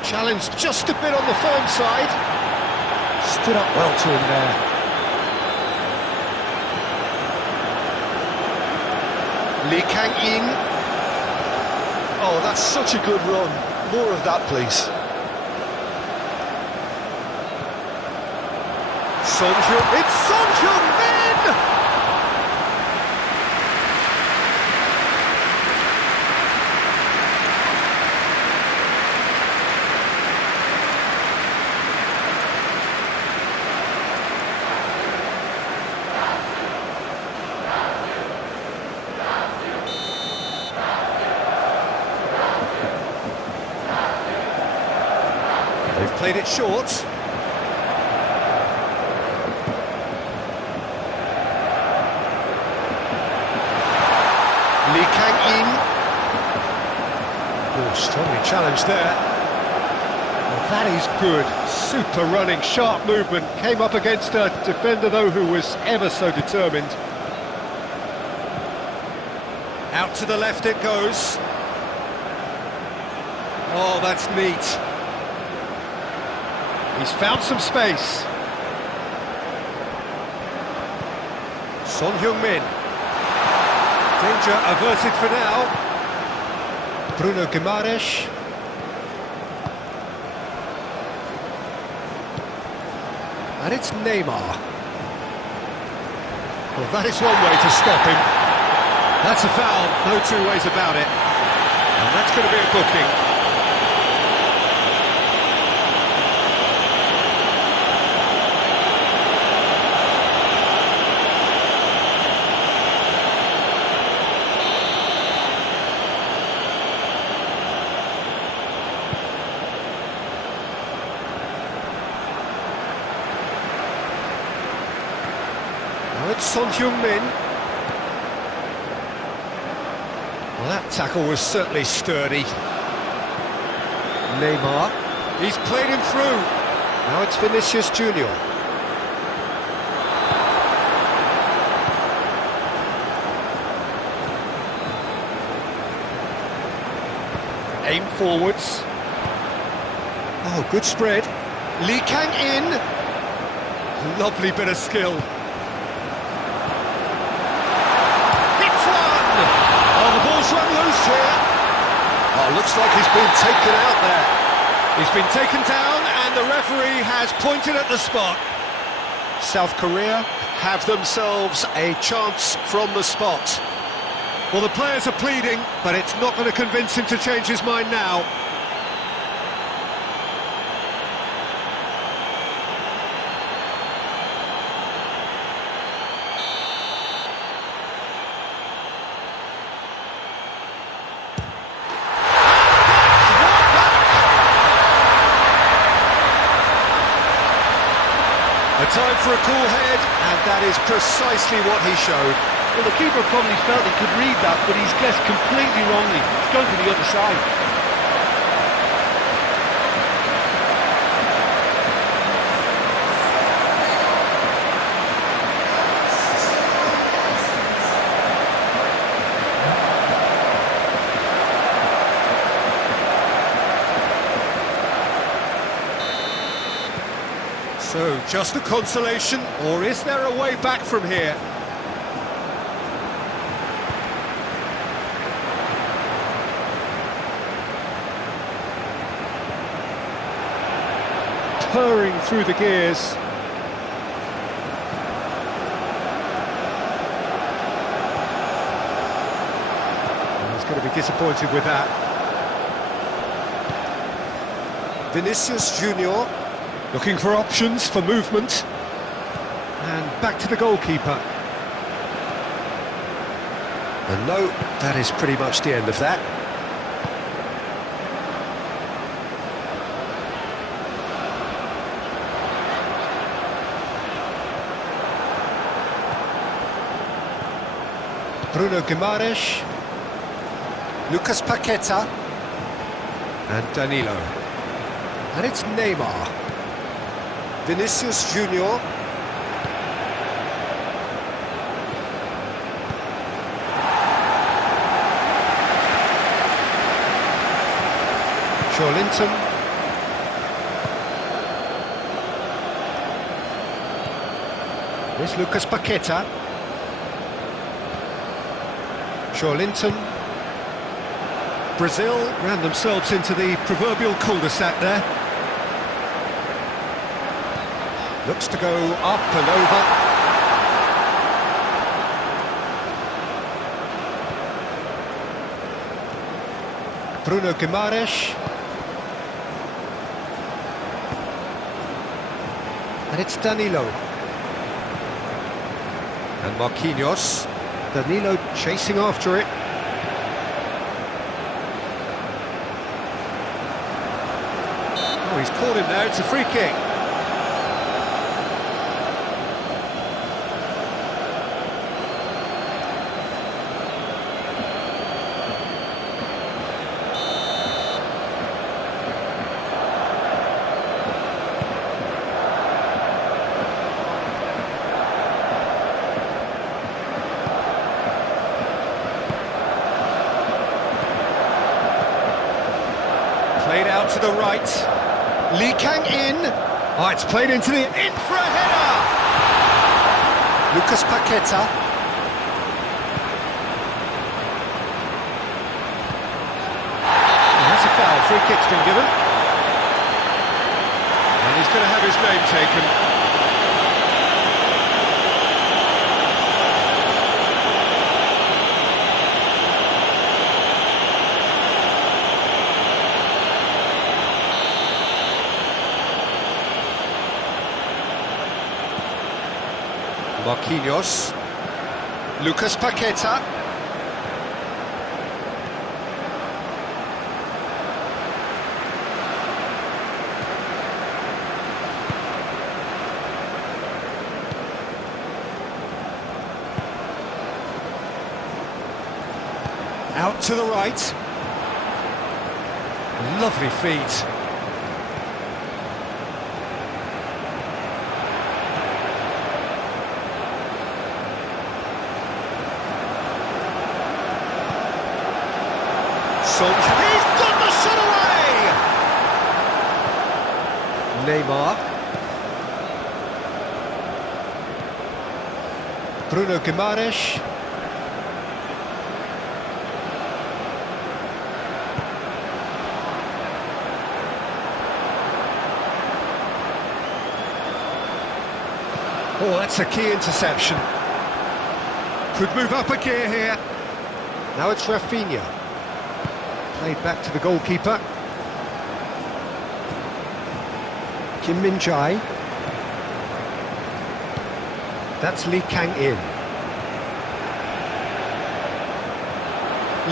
Challenge just a bit on the firm side. Stood up well to him there. Lee Kang-in. Oh, that's such a good run. More of that, please. It's Son Heung-min! They've played it short. Lee Kang-in. Oh, strongly challenged there. Well, that is good. Super running, sharp movement. Came up against a defender, though, who was ever so determined. Out to the left it goes. Oh, that's neat. He's found some space. Son Heung-min. Danger averted for now. Bruno Guimaraes. And it's Neymar. Well, that is one way to stop him. That's a foul, no two ways about it. And that's going to be a booking. It's Son Heung-min. Well, that tackle was certainly sturdy. Neymar. He's played him through. Now it's Vinicius Junior. Aim forwards. Oh, good spread. Lee Kang in. Lovely bit of skill. Run loose here. Oh, looks like he's been taken out there. He's been taken down and the referee has pointed at the spot. South Korea have themselves a chance from the spot. Well, the players are pleading, but it's not going to convince him to change his mind now. A time for a cool head, and that is precisely what he showed. Well, the keeper probably felt he could read that, but he's guessed completely wrongly. He's gone to the other side. So, just a consolation, or is there a way back from here? Purring through the gears. He's going to be disappointed with that. Vinicius Junior. Looking for options for movement. And back to the goalkeeper. And no, that is pretty much the end of that. Bruno Guimaraes. Lucas Paqueta. And Danilo. And it's Neymar. Vinicius Junior. Linton. Here's Lucas Paqueta. Linton. Brazil ran themselves into the proverbial cul-de-sac there. Looks to go up and over. Bruno Guimaraes. And it's Danilo. And Marquinhos. Danilo chasing after it. Oh, he's caught him there, it's a free kick. Played out to the right. Lee Kang in. Oh, it's played into the... in for a header! Lucas Paqueta. free kick's been given. And he's going to have his name taken. Marquinhos. Lucas Paqueta. Out to the right. Lovely feet. He's got the shot away! Neymar. Bruno Guimaraes. Oh, that's a key interception. Could move up a gear here. Now it's Rafinha. Played back to the goalkeeper. Kim Min-jae. That's Lee Kang-in.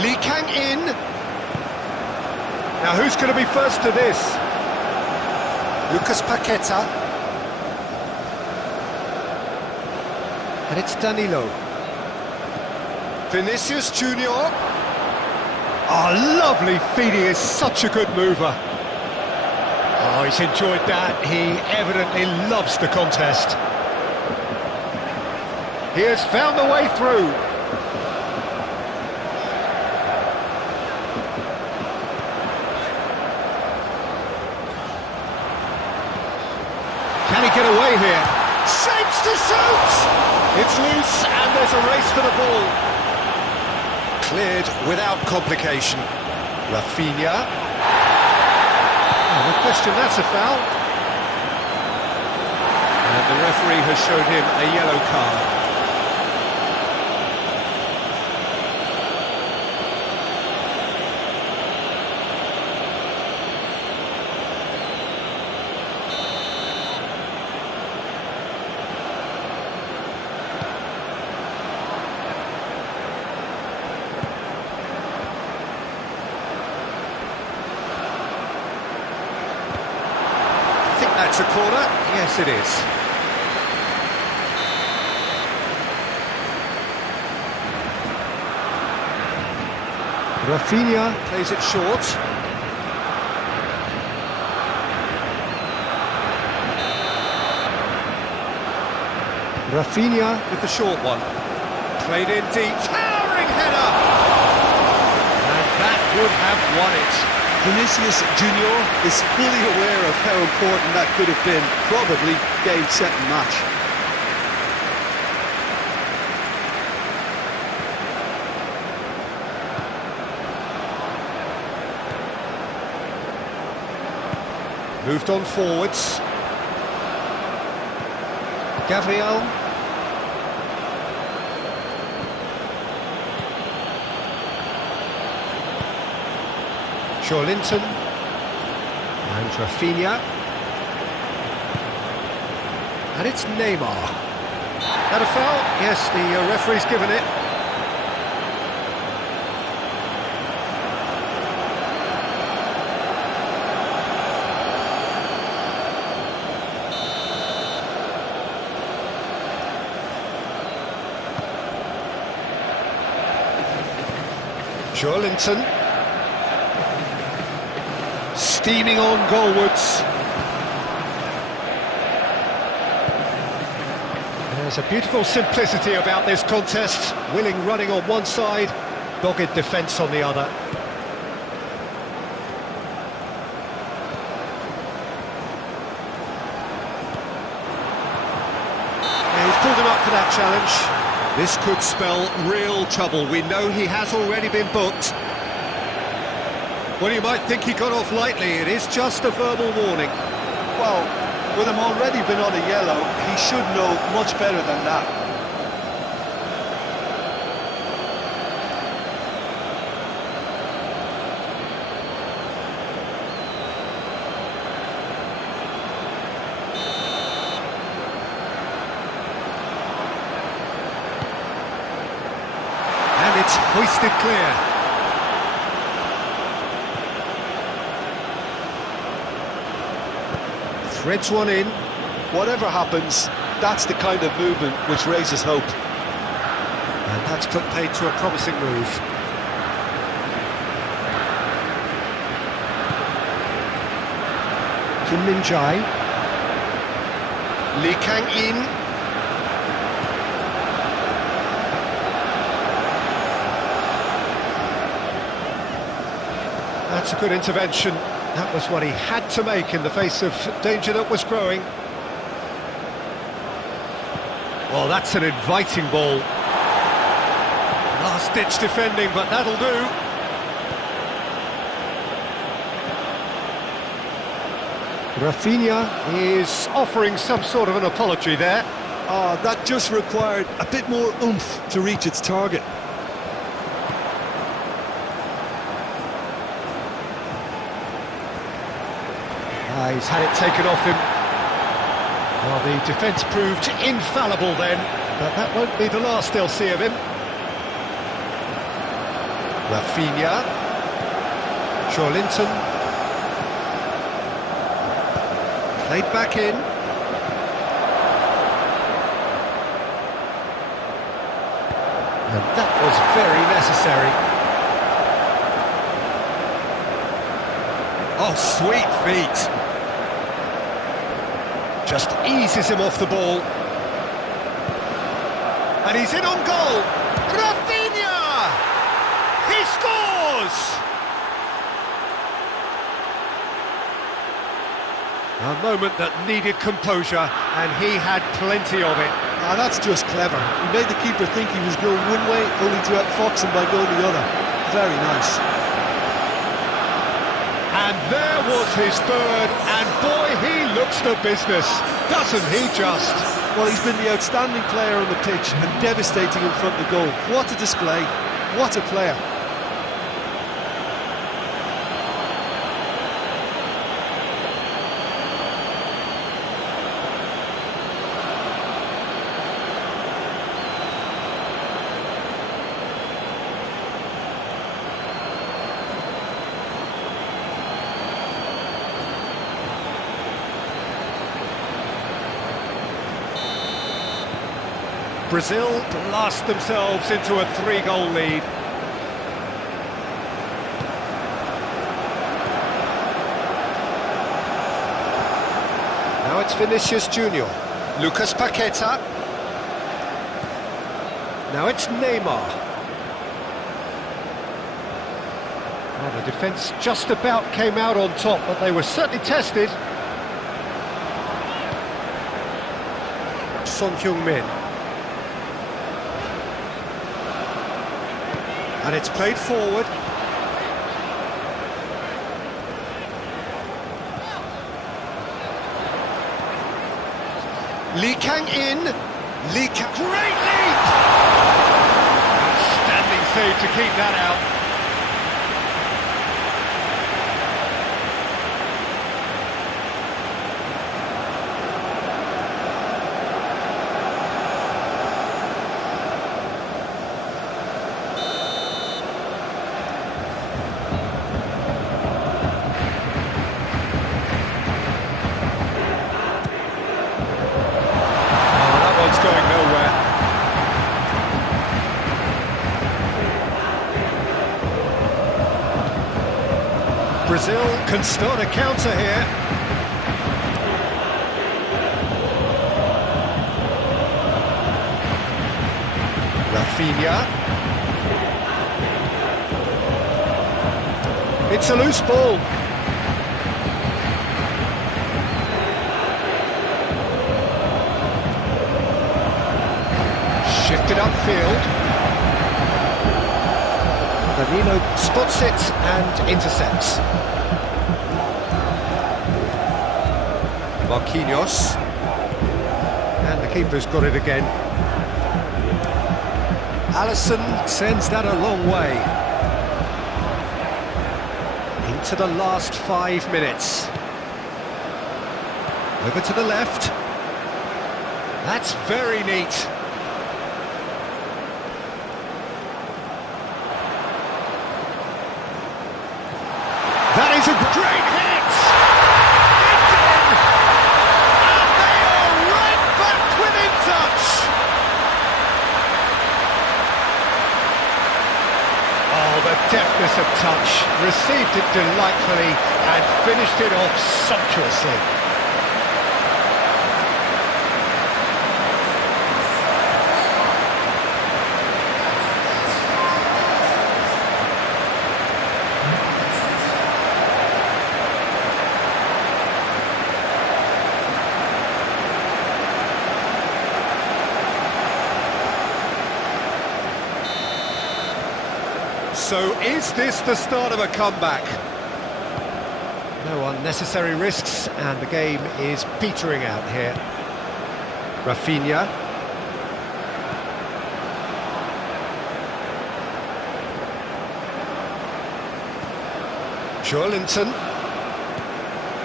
Lee Kang-in. Now who's going to be first to this? Lucas Paqueta. And it's Danilo. Vinicius Junior. Oh, lovely feet, he is such a good mover. Oh, he's enjoyed that. He evidently loves the contest. He has found the way through. Can he get away here? Shapes to shoot! It's loose and there's a race for the ball. Cleared without complication. Rafinha. Oh, no question, that's a foul. And the referee has shown him a yellow card. That's a corner. Yes, it is. Rafinha plays it short. Rafinha with the short one. Played in deep. Towering header! And that would have won it. Vinicius Junior is fully aware of how important that could have been. Probably game, set and match. Moved on forwards. Gabriel. Linton and Rafinha, and it's Neymar. That a foul? Yes, the referee's given it. Linton. Steaming on goalwards. There's a beautiful simplicity about this contest. Willing running on one side, dogged defence on the other. Yeah, he's pulled him up for that challenge. This could spell real trouble. We know he has already been booked. Well, you might think he got off lightly. It is just a verbal warning. Well, with him already been on a yellow, he should know much better than that. And it's hoisted clear. Threads one in. Whatever happens, that's the kind of movement which raises hope. And that's put paid to a promising move. Kim Min-jae. Lee Kang-in. That's a good intervention. That was what he had to make in the face of danger that was growing. Well, that's an inviting ball. Last-ditch defending, but that'll do. Rafinha is offering some sort of an apology there. That just required a bit more oomph to reach its target. He's had it taken off him. Well, the defence proved infallible then, but that won't be the last they'll see of him. Rafinha. Linton. Played back in. And that was very necessary. Oh, sweet feet. Just eases him off the ball. And he's in on goal. Rafinha! He scores! A moment that needed composure, and he had plenty of it. That's just clever. He made the keeper think he was going one way, only to outfox him by going the other. Very nice. And there was his third, and boy, he looks the business, doesn't he just? Well, he's been the outstanding player on the pitch and devastating in front of the goal. What a display, what a player. Brazil blast themselves into a 3-goal lead. Now it's Vinicius Junior. Lucas Paqueta. Now it's Neymar. Well, the defence just about came out on top, but they were certainly tested. Son Heung-min. And it's played forward. Lee Kang-in. Great leap! Outstanding save to keep that out. Going nowhere. Brazil can start a counter here. Rafinha. It's a loose ball. Shifted upfield. Danilo spots it and intercepts. Marquinhos. And the keeper's got it again. Alisson sends that a long way. Into the last 5 minutes. Over to the left. That's very neat. That is a great hit! It's in! And they are right back within touch! Oh, the deftness of touch. Received it delightfully and finished it off sumptuously. So is this the start of a comeback? No unnecessary risks, and the game is petering out here. Rafinha. Joelinton.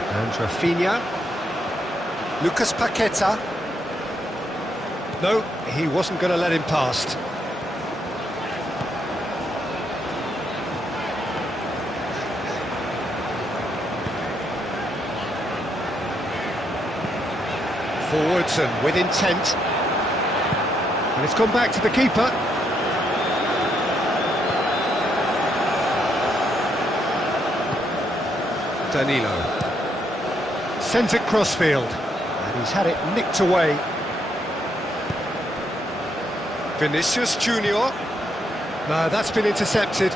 And Rafinha. Lucas Paqueta. No, he wasn't going to let him past. Forwards and with intent. And it's gone back to the keeper. Danilo. Sends it crossfield. And he's had it nicked away. Vinicius Junior. No, that's been intercepted.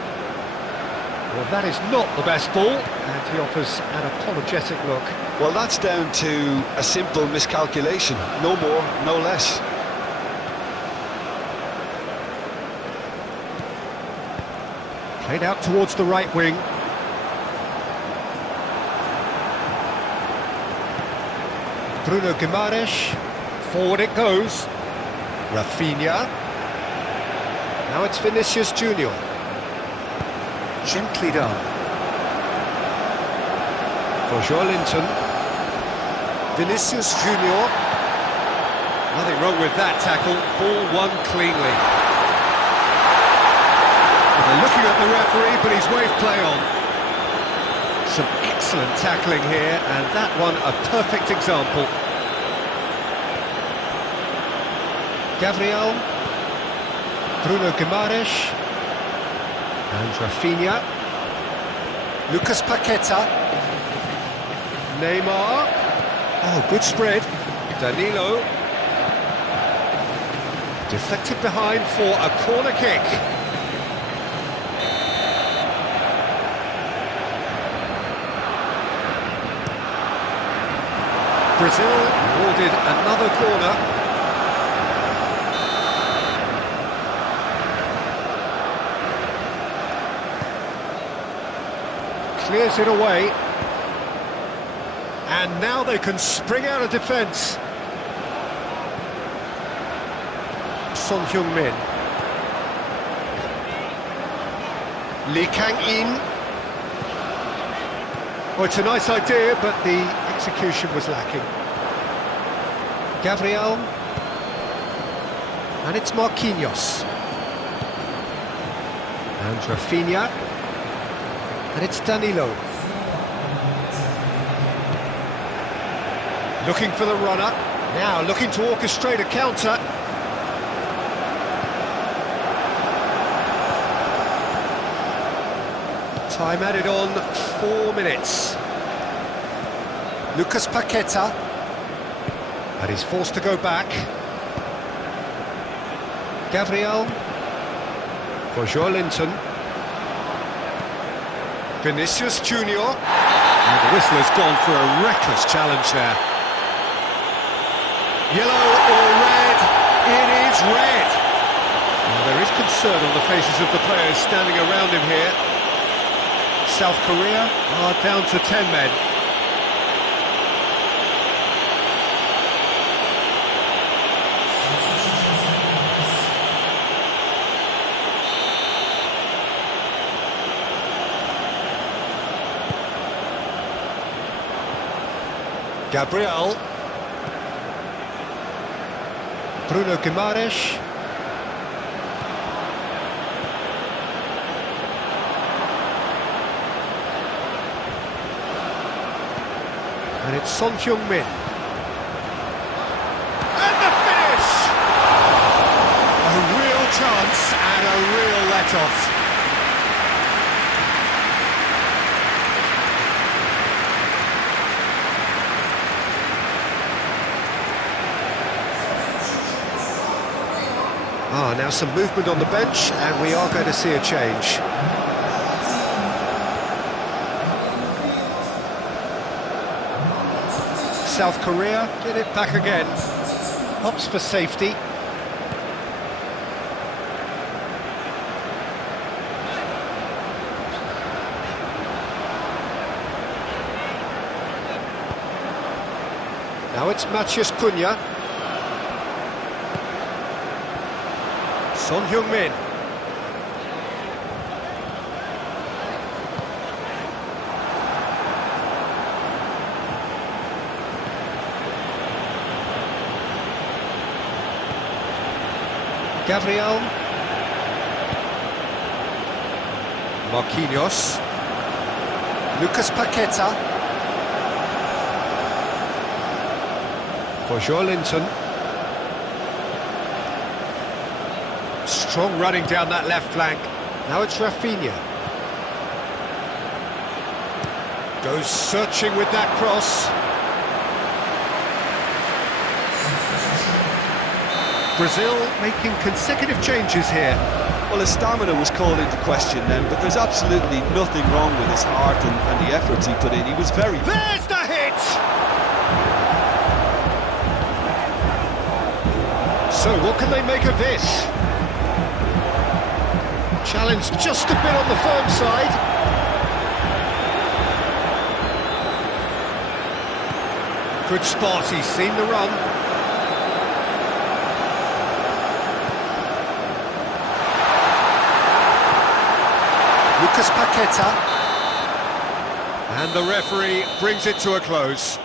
Well, that is not the best ball, and he offers an apologetic look. Well, that's down to a simple miscalculation. No more, no less. Played out towards the right wing. Bruno Guimaraes. Forward it goes. Rafinha. Now it's Vinicius Junior. Gently done. For Joelinton. Vinicius Junior. Nothing wrong with that tackle. Ball won cleanly. They're looking at the referee, but he's waved play on. Some excellent tackling here, and that one a perfect example. Gabriel. Bruno Guimaraes. And Rafinha. Lucas Paqueta. Neymar. Oh, good spread. Danilo. Deflected behind for a corner kick. Brazil awarded another corner. Clears it away. And now they can spring out of defence. Son Heung-min. Lee Kang-in. Well, it's a nice idea, but the execution was lacking. Gabriel. And it's Marquinhos. And Rafinha. And it's Danilo. Looking for the runner. Now looking to orchestrate a counter. Time added on, 4 minutes. Lucas Paqueta. And he's forced to go back. Gabriel. For Joelinton. Vinicius Junior. And the whistle has gone for a reckless challenge there. Yellow or red? It is red. Well, there is concern on the faces of the players standing around him here. South Korea are down to 10 men. Gabriel. Bruno Guimaraes. And it's Son Heung-min. And the finish! A real chance and a real let-off. Now some movement on the bench, and we are going to see a change. South Korea get it back again. Hops for safety. Now it's Matheus Cunha. Son Heung-min. Gabriel. Marquinhos. Lucas Paqueta. For Joelinton. Strong running down that left flank. Now it's Rafinha. Goes searching with that cross. Brazil making consecutive changes here. Well, his stamina was called into question then, but there's absolutely nothing wrong with his heart and the efforts he put in. He was very... There's the hit! So what can they make of this? Challenge just a bit on the firm side. Good spot, he's seen the run. Lucas Paqueta. And the referee brings it to a close.